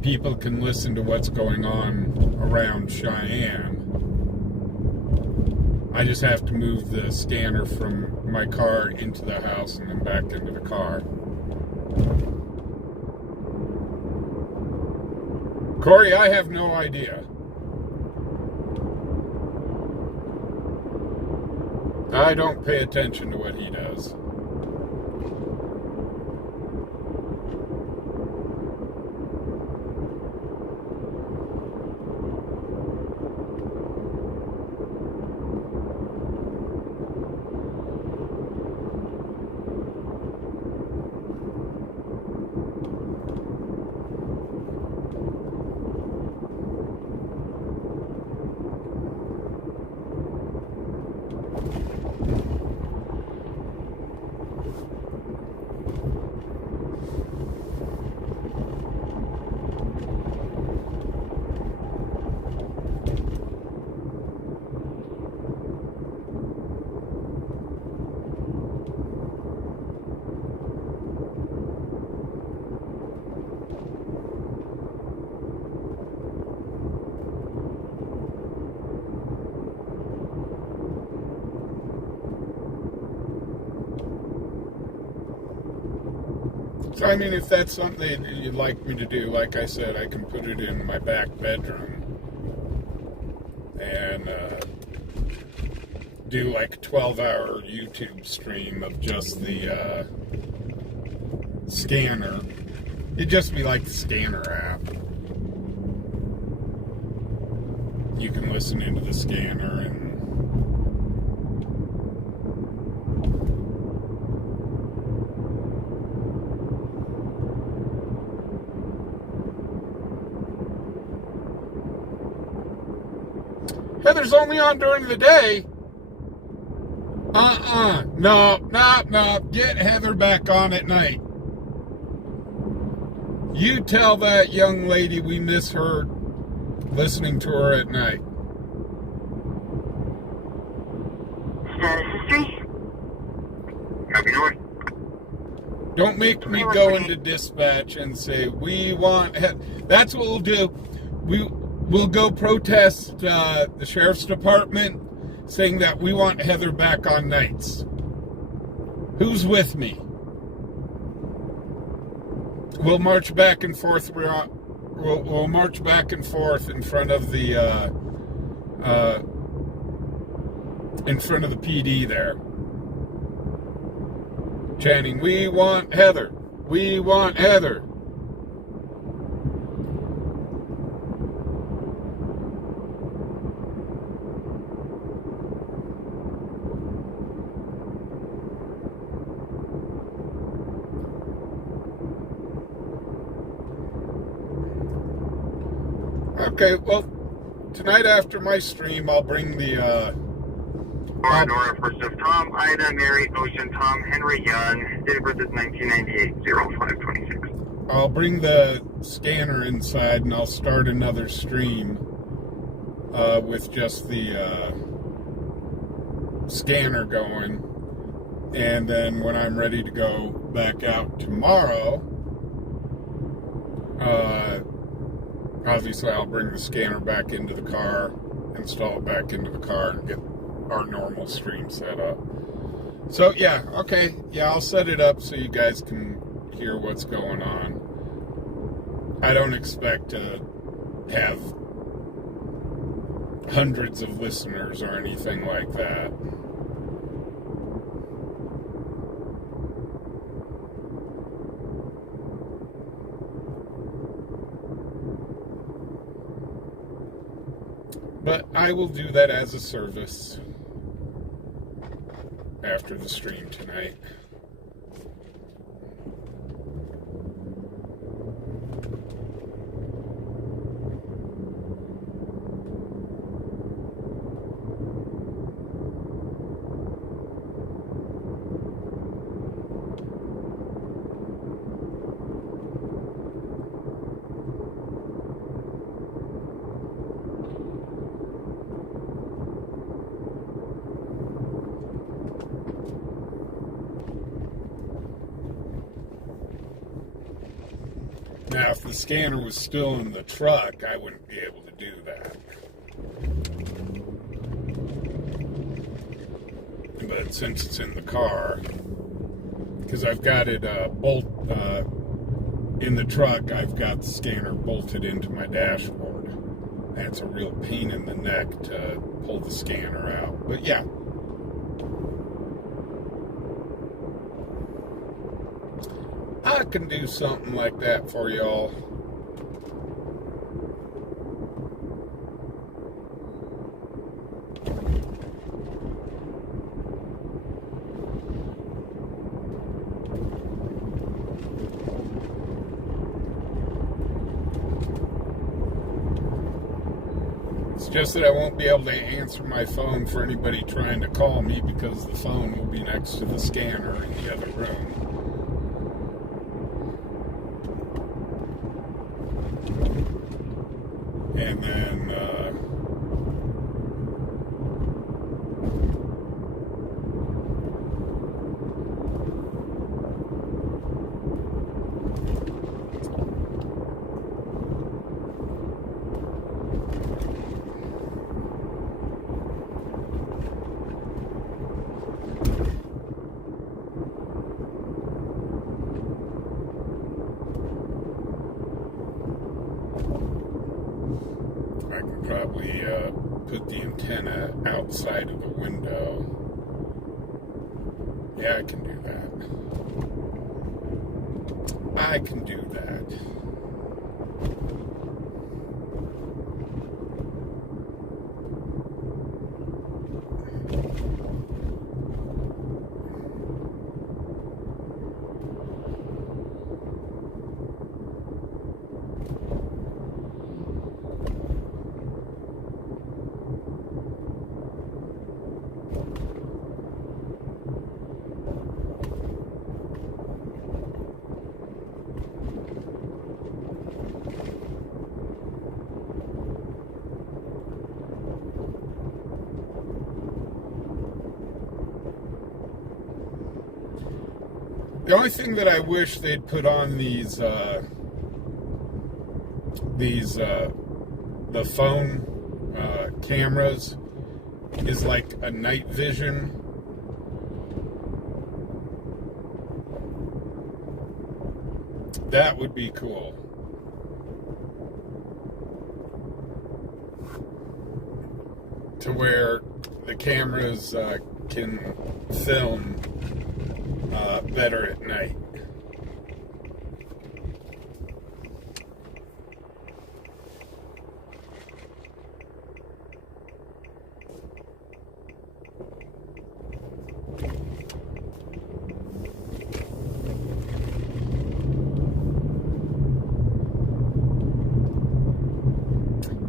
People can listen to what's going on around Cheyenne. I just have to move the scanner from my car into the house and then back into the car. Corey, I have no idea. I don't pay attention to what he does. So, I mean, if that's something that you'd like me to do, like I said, I can put it in my back bedroom and do like a 12-hour YouTube stream of just the scanner. It'd just be like the scanner app. You can listen into the scanner and Heather's only on during the day. No. Get Heather back on at night. You tell that young lady we miss her listening to her at night. Status history? Copy north. Don't make me go into dispatch and say, we want Heather. That's what we'll do. We'll go protest the sheriff's department saying that we want Heather back on nights. Who's with me? We'll march back and forth. We'll march back and forth in front of the PD there, chanting, "We want Heather. We want Heather." Okay, well, tonight after my stream, I'll bring the, Nora, first of Tom, Ida, Mary, Ocean, Tom, Henry, Young, date of birth is 1998, 0526. I'll bring the scanner inside and I'll start another stream, with just the, scanner going. And then when I'm ready to go back out tomorrow, obviously I'll bring the scanner back into the car, install it back into the car, and get our normal stream set up. So yeah, okay, yeah, I'll set it up so you guys can hear what's going on. I don't expect to have hundreds of listeners or anything like that. But I will do that as a service after the stream tonight. Now, if the scanner was still in the truck, I wouldn't be able to do that. But since it's in the car, because I've got it in the truck, I've got the scanner bolted into my dashboard. That's a real pain in the neck to pull the scanner out. But yeah. I can do something like that for y'all. It's just that I won't be able to answer my phone for anybody trying to call me because the phone will be next to the scanner in the other room. And then, outside of the window. Yeah, I can do that. I can do that. The only thing that I wish they'd put on the phone cameras is like a night vision. That would be cool. To where the cameras can film better at night.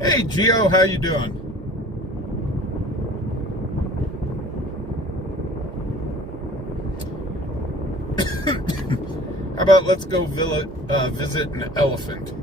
Hey Gio, how you doing? How about let's go visit an elephant?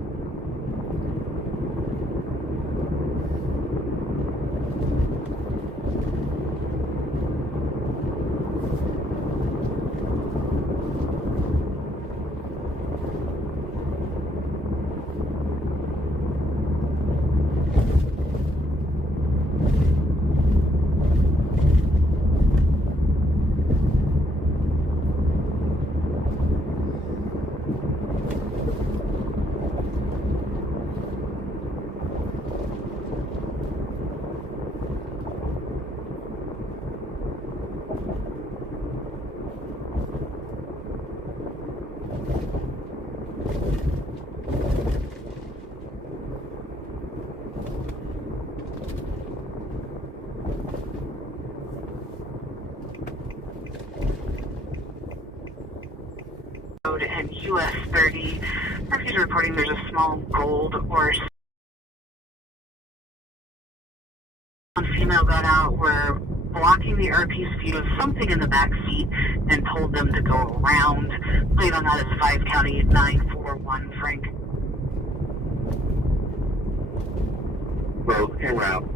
And US 30. Rescues reporting there's a small gold or female got out, were blocking the RP's feed with something in the back seat and told them to go around. Played on that as 5 County 941 Frank. Well, en route.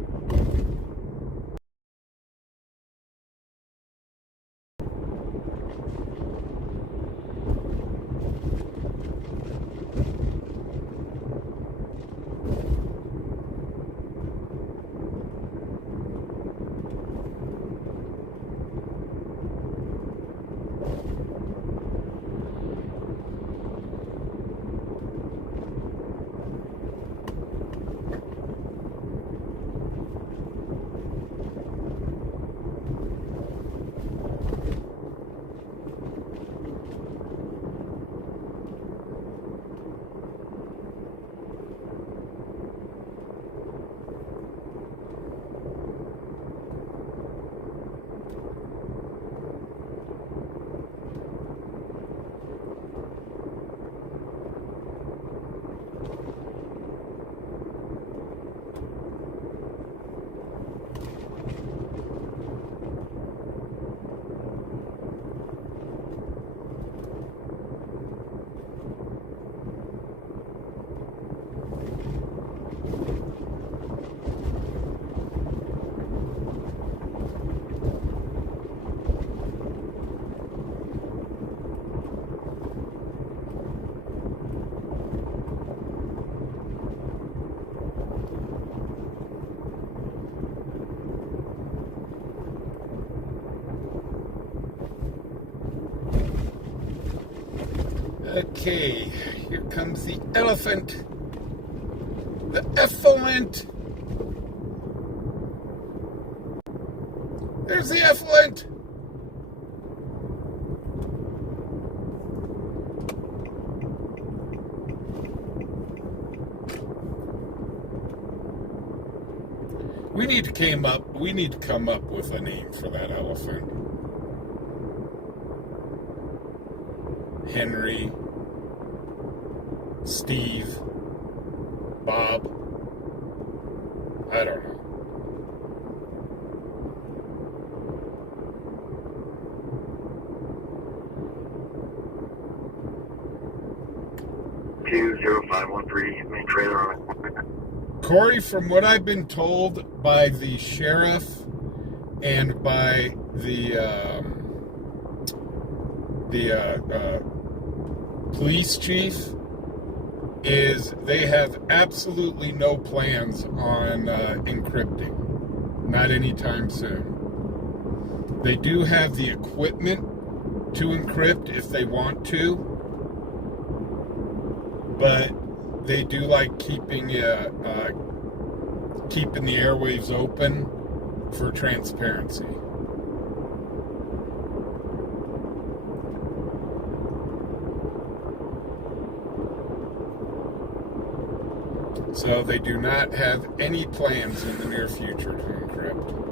Okay, here comes the elephant. The effluent. There's the effluent! We need to come up with a name for that elephant. Henry, Steve, Bob. I don't know. Main trailer on Corey, from what I've been told by the sheriff and by the police chief, is they have absolutely no plans on encrypting. Not anytime soon. They do have the equipment to encrypt if they want to, but they do like keeping the airwaves open for transparency. So they do not have any plans in the near future to encrypt.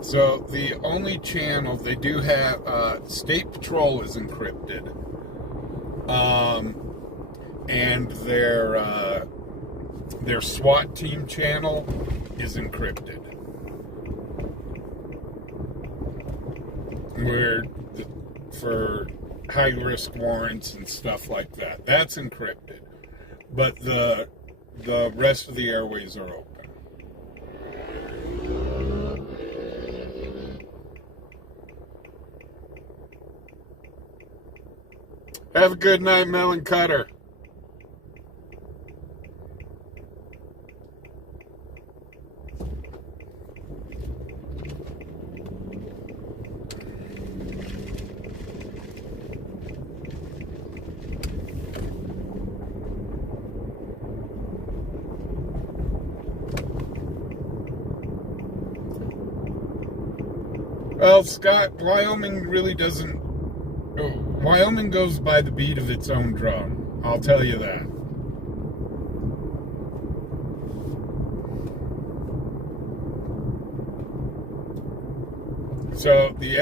So the only channel they do have, State Patrol is encrypted, and their SWAT team channel is encrypted. Where for high risk warrants and stuff like that, that's encrypted, but the rest of the airways are open. Have a good night, Melon Cutter. Well, Scott, Wyoming really doesn't... Wyoming goes by the beat of its own drum. I'll tell you that. So the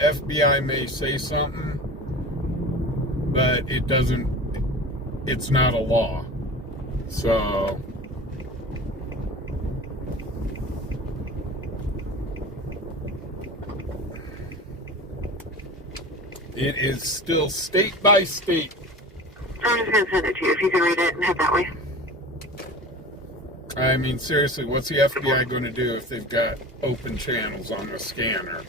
FBI may say something, but it doesn't. It's not a law. So it is still state by state. I'm just going to send it to you if you can read it and head that way. I mean, seriously, what's the FBI going to do if they've got open channels on the scanner?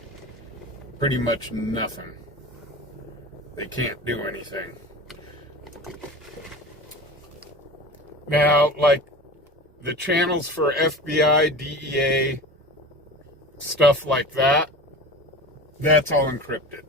Pretty much nothing. They can't do anything. Now, like, the channels for FBI, DEA, stuff like that, that's all encrypted.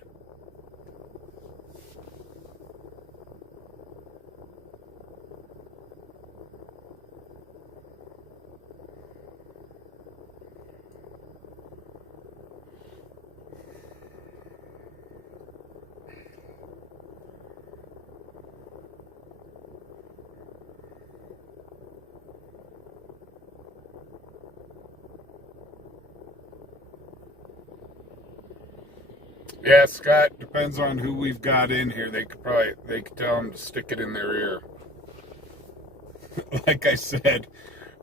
Yeah, Scott, depends on who we've got in here. They could tell them to stick it in their ear. Like I said,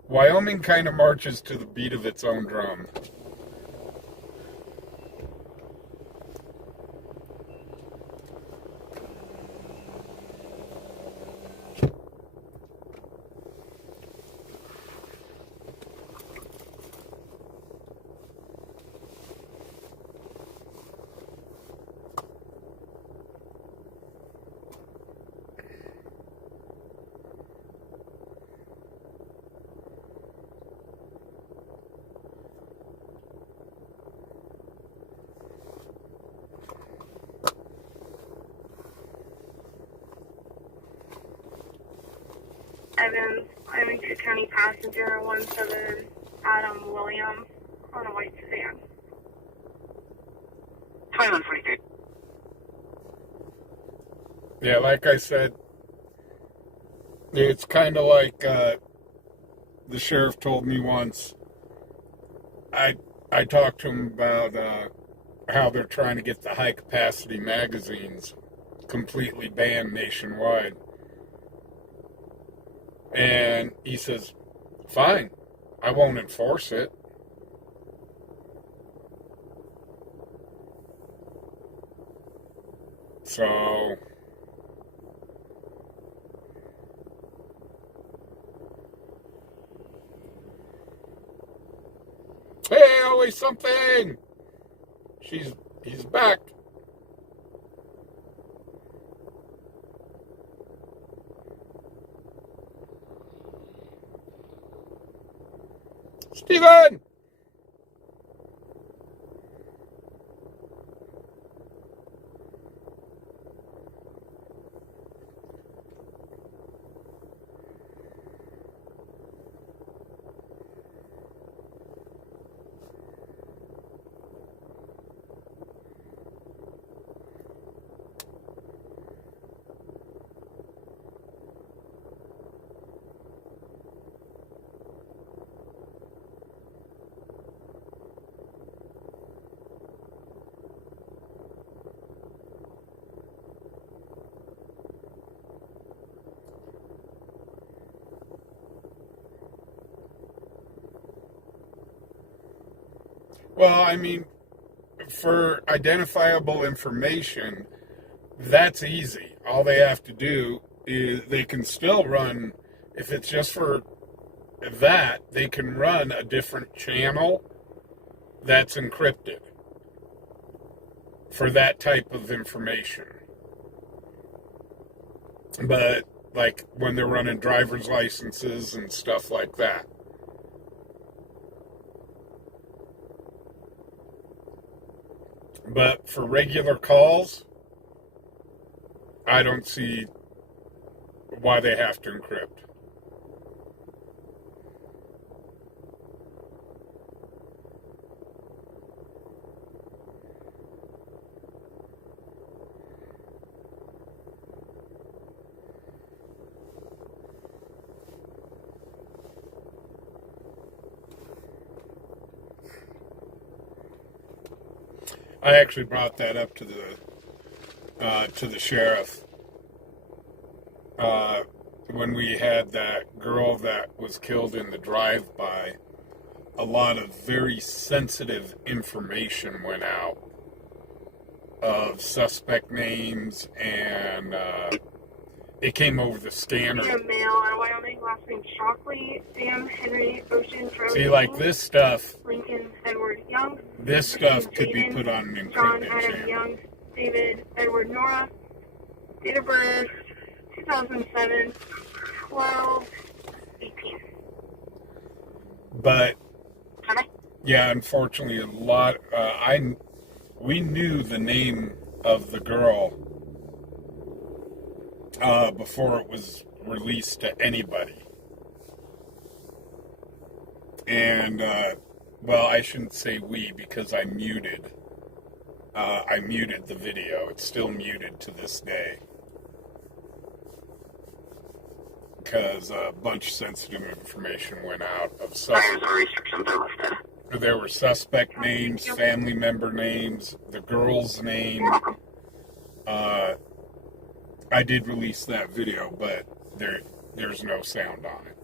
Wyoming kind of marches to the beat of its own drum. Evans, Wyoming County passenger 17 Adam Williams on a white sedan. 2143. Yeah, like I said, it's kind of like the sheriff told me once. I talked to him about how they're trying to get the high-capacity magazines completely banned nationwide. And he says, fine, I won't enforce it. So, hey, always something. He's back. Steven! Well, I mean, for identifiable information, that's easy. All they have to do is they can still run, if it's just for that, they can run a different channel that's encrypted for that type of information. But, like, when they're running driver's licenses and stuff like that. But for regular calls, I don't see why they have to encrypt. I actually brought that up to the sheriff when we had that girl that was killed in the drive-by. A lot of very sensitive information went out of suspect names, and it came over the scanner. A male out of Wyoming, last name Shockley, Sam Henry Ocean Road. See, like this stuff, Lincoln Edward Young. this stuff could be put on an John encrypted Adam channel. Young, David Edward Nora, date of birth 2007, 12/18. But Okay. yeah, unfortunately, a lot. We knew the name of the girl before it was released to anybody. And well, I shouldn't say we because I muted the video. It's still muted to this day because a bunch of sensitive information went out of There's a restrictions are listed. There were suspect names, family member names, the girl's name. I did release that video, but there's no sound on it.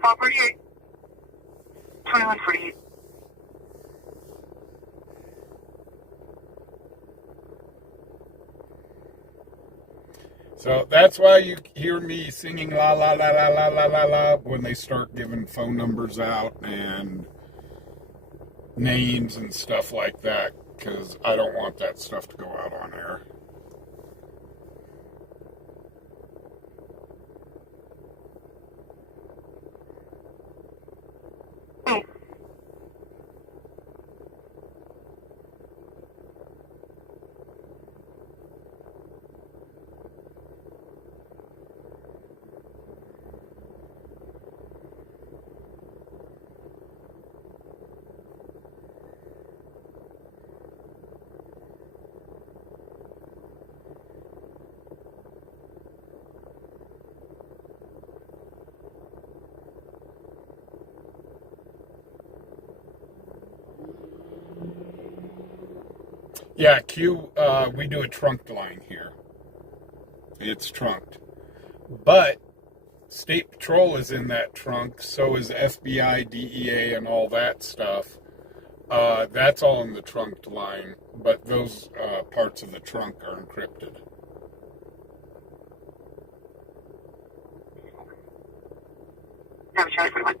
Property 2148. So that's why you hear me singing la la la la la la la la when they start giving phone numbers out and names and stuff like that, because I don't want that stuff to go out on air. Yeah, Q, we do a trunked line here. It's trunked. But State Patrol is in that trunk, so is FBI, DEA, and all that stuff. That's all in the trunked line, but those parts of the trunk are encrypted. Have Charlie 41.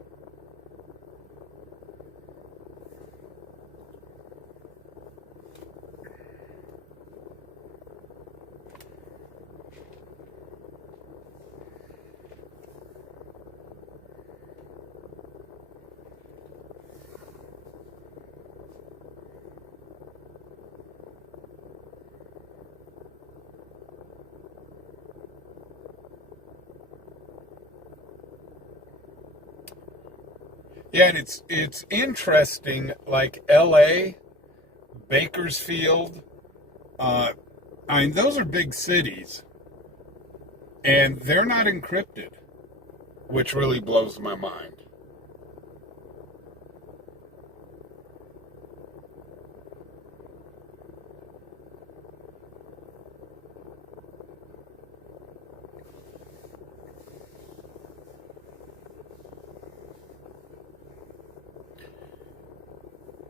Yeah, and it's interesting, like LA, Bakersfield, I mean, those are big cities, and they're not encrypted, which really blows my mind.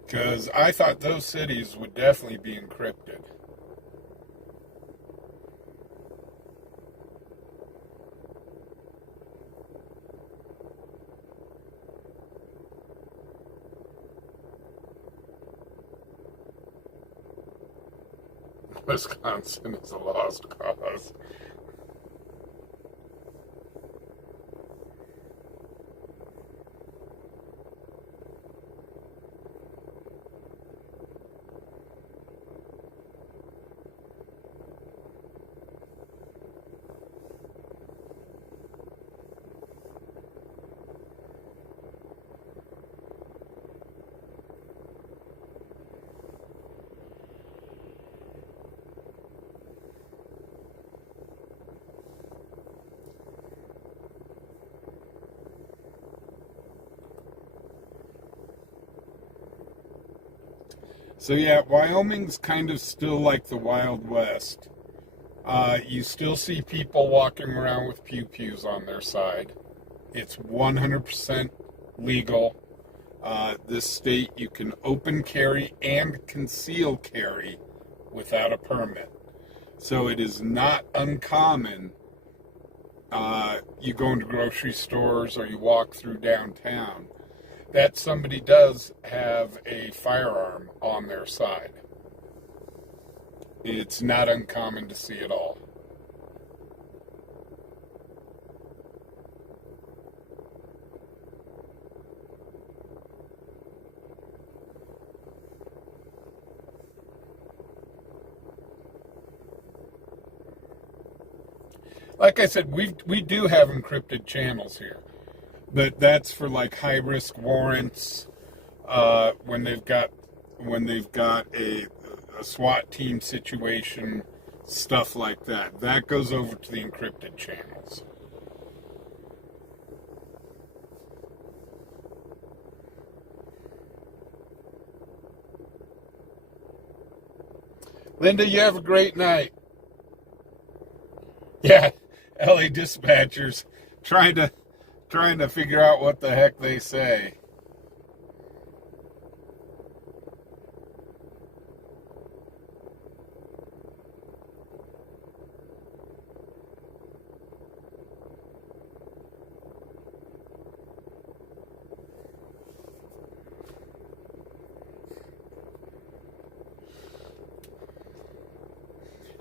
Because I thought those cities would definitely be encrypted. Wisconsin is a lost cause. So yeah, Wyoming's kind of still like the Wild West. You still see people walking around with pew-pews on their side. It's 100% legal. This state, you can open carry and conceal carry without a permit. So it is not uncommon. You go into grocery stores or you walk through downtown, that somebody does have a firearm on their side. It's not uncommon to see it all. Like I said, we do have encrypted channels here, but that's for like high risk warrants, when they've got a SWAT team situation, stuff like that. That goes over to the encrypted channels. Linda, you have a great night. Yeah, LA dispatchers trying to figure out what the heck they say.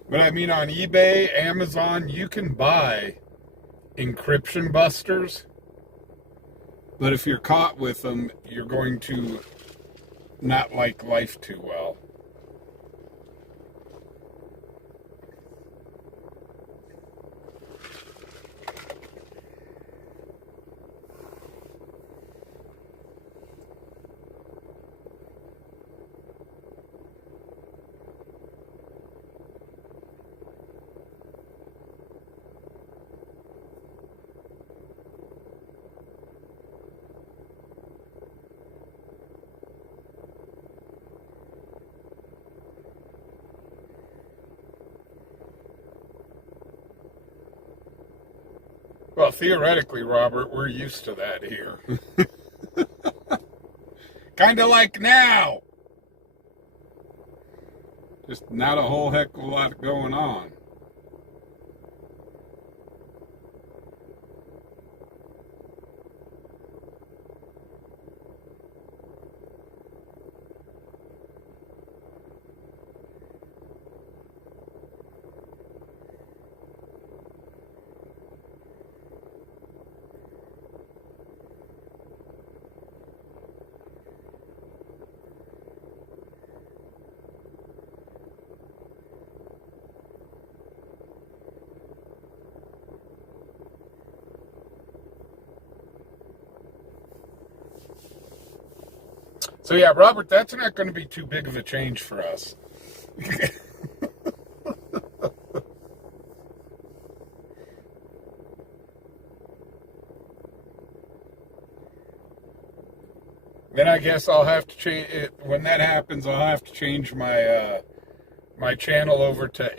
But I mean, on eBay, Amazon, you can buy encryption busters. But if you're caught with them, you're going to not like life too well. Well, theoretically, Robert, we're used to that here. Kind of like now. Just not a whole heck of a lot going on. So yeah, Robert, that's not going to be too big of a change for us. Then I guess I'll have to change it. When that happens, I'll have to change my my channel over to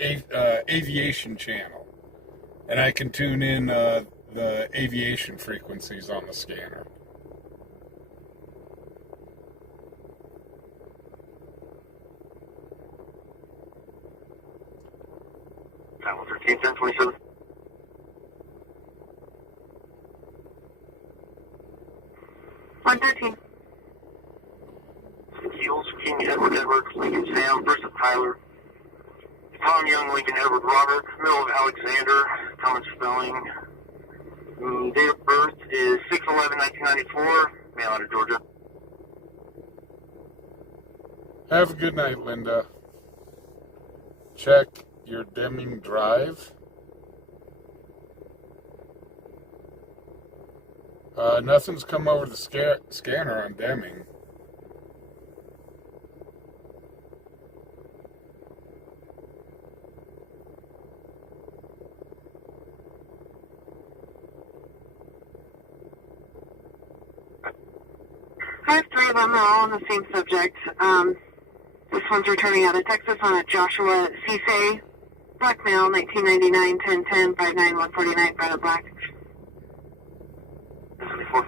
aviation channel, and I can tune in the aviation frequencies on the scanner. Channel 13, 1027. Heels, King Edward, Lincoln Sam, Bristol Tyler, Tom Young, Lincoln Edward Robert, middle of Alexander, common spelling. Date of birth is 6/11/1994, mail out of Georgia. Have a good night, Linda. Check your Deming drive. Nothing's come over the scanner on Deming. I have three of them. They're all on the same subject. This one's returning out of Texas on a Joshua Cisse. Black male, 1999, 1010, 59149, brown and black. 74.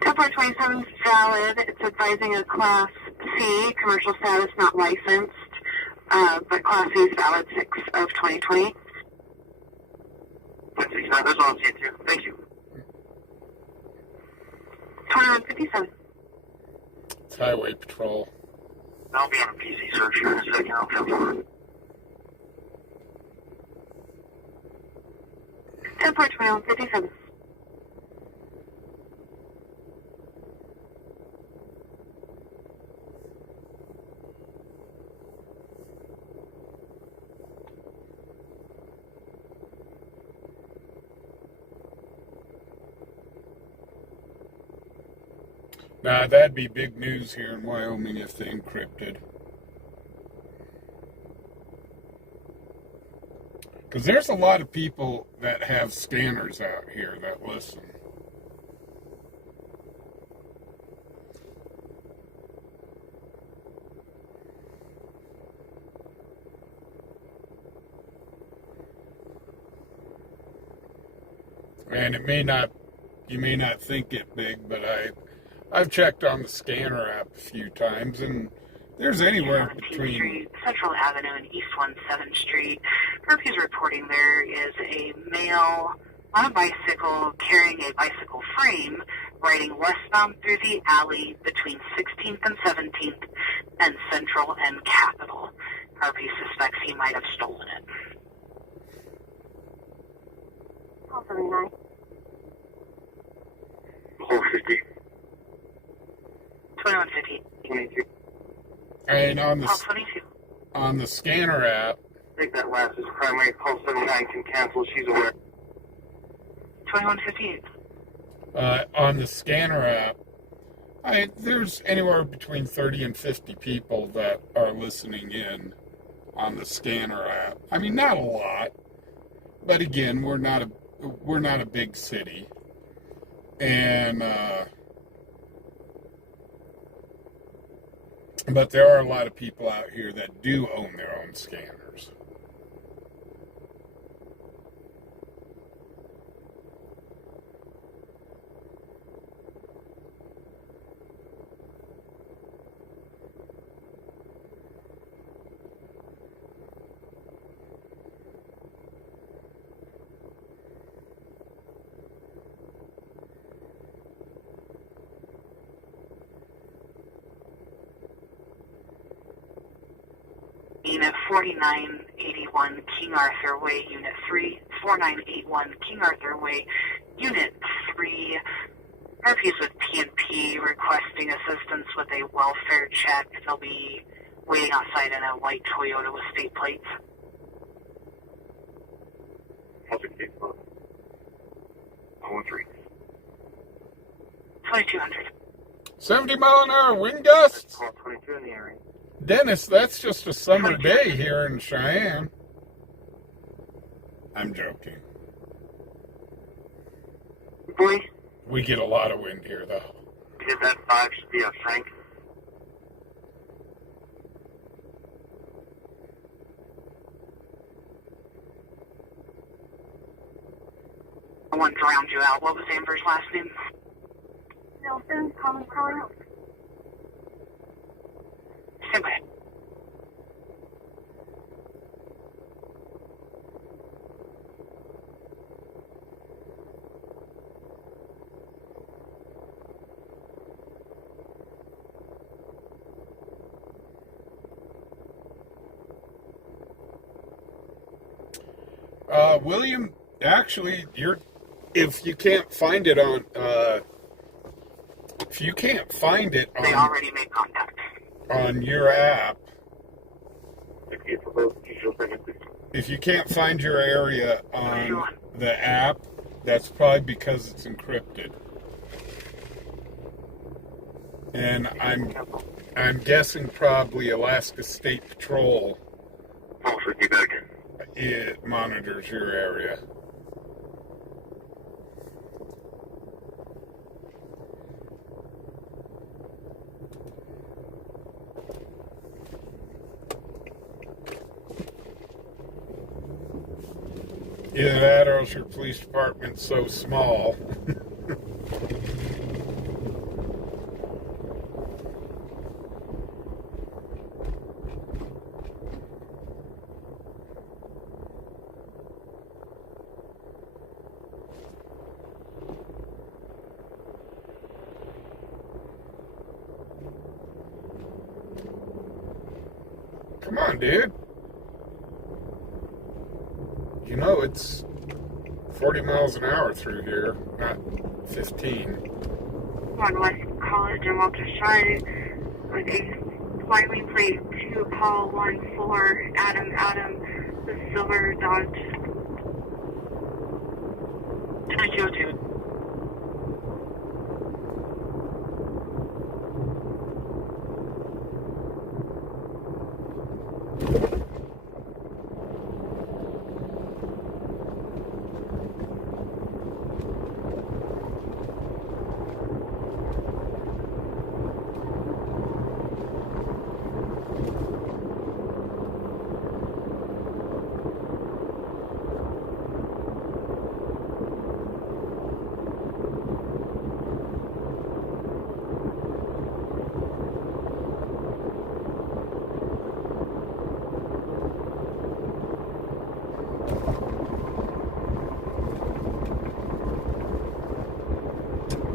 Template 27 is valid. It's advising a Class C, commercial status not licensed, but Class C is valid 6 of 2020. 1069, this one's you too. Thank you. 2157. It's Highway Patrol. I'll be on a PC search here in a second. I'll come forward. Template 2157. Now, that'd be big news here in Wyoming if they encrypted. Because there's a lot of people that have scanners out here that listen. And it may not, you may not think it big, but I've checked on the scanner app a few times, and there's anywhere 17th between... Street, Central Avenue, and East 17th Street. Curfew's reporting there is a male on a bicycle carrying a bicycle frame riding westbound through the alley between 16th and 17th and Central and Capitol. RP suspects he might have stolen it. Call 79. Call 50. 2150. 22. And Call 22. on the scanner app, Take that last as primary. Call 79 can cancel. She's aware. 2158. on the scanner app, there's anywhere between 30 and 50 people that are listening in on the scanner app. I mean, not a lot, but again, we're not a big city, and but there are a lot of people out here that do own their own scanners. At 4981 King Arthur Way, Unit 3, 4981 King Arthur Way, Unit 3. RP's with PNP requesting assistance with a welfare check. They'll be waiting outside in a white Toyota with state plates. 2200. 70-mile-an-hour wind gusts? Call 22 in the area. Dennis, that's just a summer day here in Cheyenne. I'm joking. Boy, We get a lot of wind here, though. because that 5 should be a Frank. I want to drown you out. What was Amber's last name? Nelson, common calling. Stand by. William, actually, if you can't find it on, They already made contact. on your app, if you can't find your area on the app, that's probably because it's encrypted. And I'm guessing probably Alaska State Patrol it monitors your area. Either that or else your police department's so small. Come on, dude. You know it's 40 miles an hour through here, not 15. One West College and Walter Shine with a Wyoming plate 2 Paul 14 Adam the silver Dodge. 2202.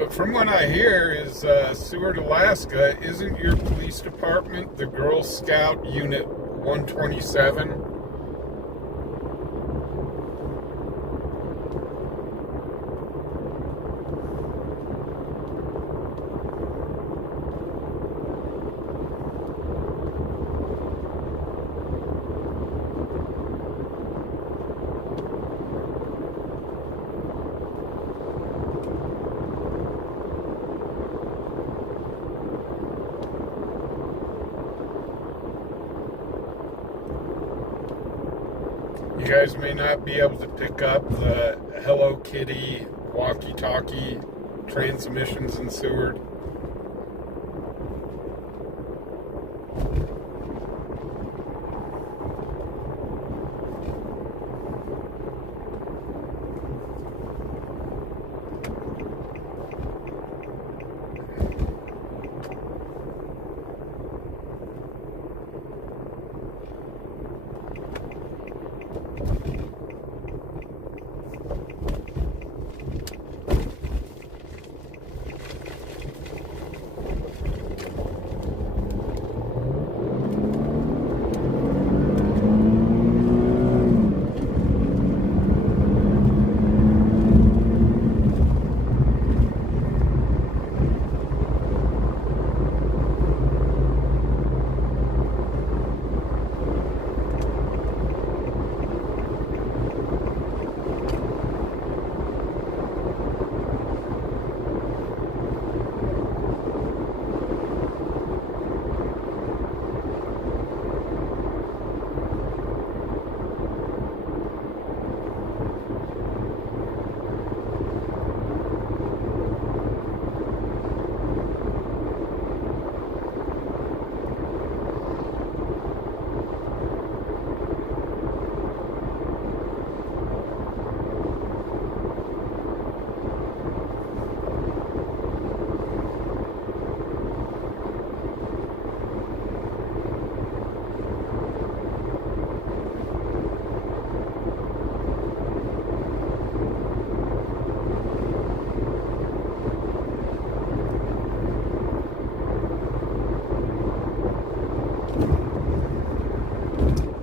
But from what I hear is Seward, Alaska, isn't your police department the Girl Scout Unit 127? You guys may not be able to pick up the Hello Kitty walkie-talkie transmissions in Seward.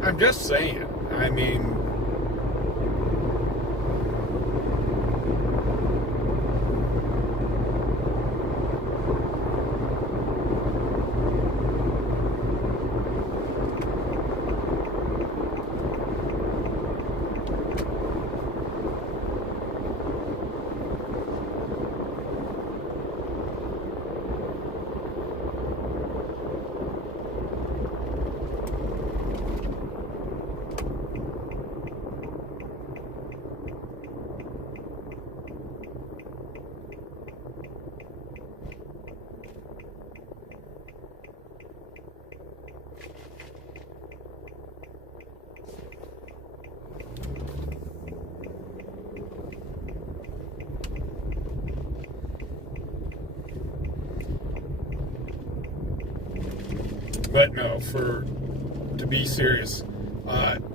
I'm just saying. I mean, but no, to be serious,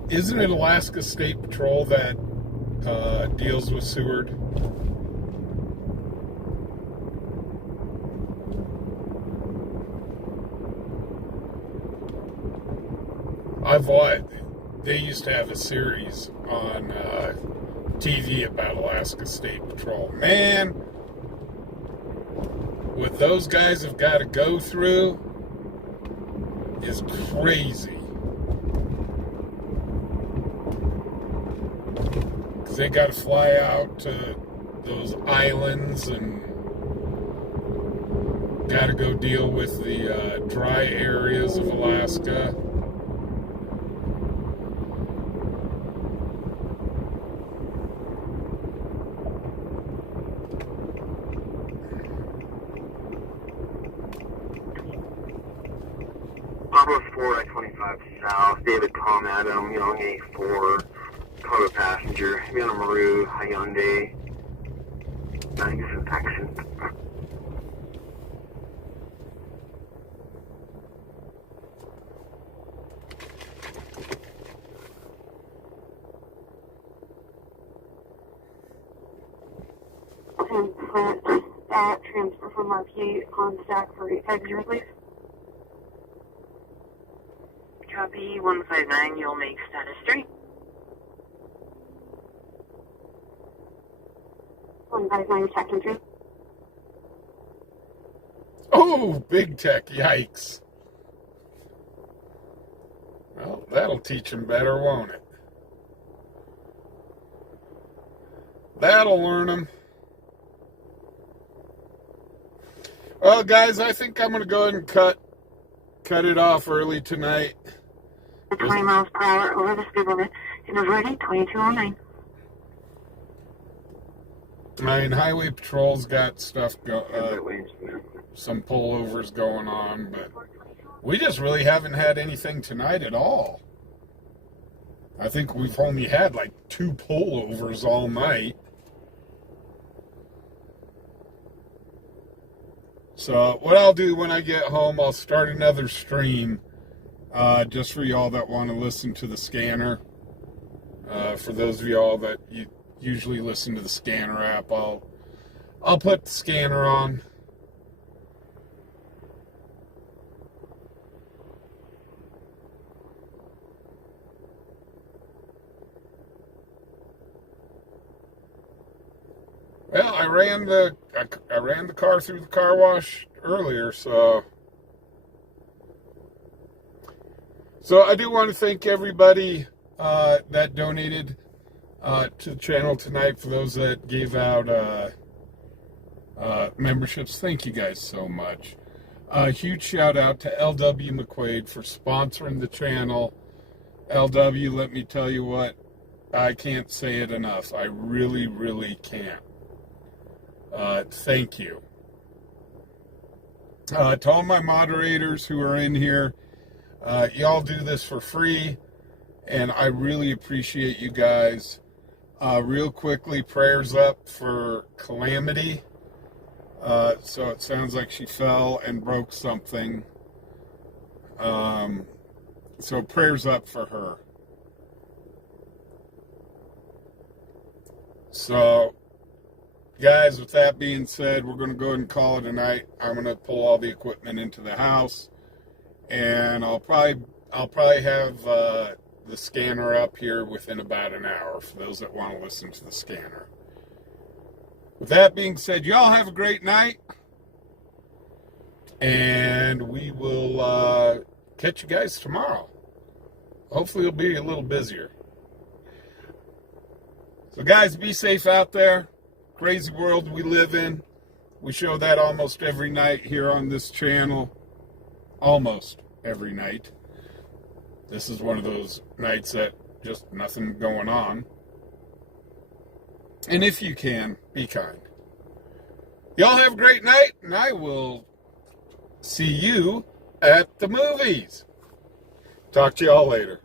isn't it Alaska State Patrol that deals with Seward? I've watched. They used to have a series on TV about Alaska State Patrol. Man, what those guys have got to go through is crazy. Because they got to fly out to those islands and got to go deal with the dry areas of Alaska. Pablo 4 I-25 South, David Tom Adam, Young A4, cargo passenger, Yana Maru, Hyundai, magnificent accent. transfer from RPA on stack for 850, please. Copy 159, you'll make status 3. 159, second 3. Oh, big tech, yikes. Well, that'll teach him better, won't it? That'll learn him. Well, guys, I think I'm going to go ahead and cut it off early tonight. 20 miles per hour over the speed limit. It is ready, 2209. I mean, Highway Patrol's got stuff, some pullovers going on, but we just really haven't had anything tonight at all. I think we've only had like 2 pullovers all night. So what I'll do when I get home, I'll start another stream just for y'all that want to listen to the scanner. For those of y'all that usually listen to the scanner app, I'll put the scanner on. Well, I ran the car through the car wash earlier, so I do want to thank everybody that donated to the channel tonight. For those that gave out memberships, thank you guys so much. A huge shout out to LW McQuaid for sponsoring the channel. LW, let me tell you what, I can't say it enough. I really, really can't. Thank you. To all my moderators who are in here, y'all do this for free, and I really appreciate you guys. Real quickly, prayers up for Calamity. So it sounds like she fell and broke something. So prayers up for her. So, guys, with that being said, we're going to go ahead and call it a night. I'm going to pull all the equipment into the house, and I'll probably have the scanner up here within about an hour for those that want to listen to the scanner. With that being said, y'all have a great night, and we will catch you guys tomorrow. Hopefully it'll be a little busier. So guys, be safe out there. Crazy world we live in. We show that almost every night here on this channel. Almost every night. This is one of those nights that just nothing going on. And if you can, be kind. Y'all have a great night, and I will see you at the movies. Talk to y'all later.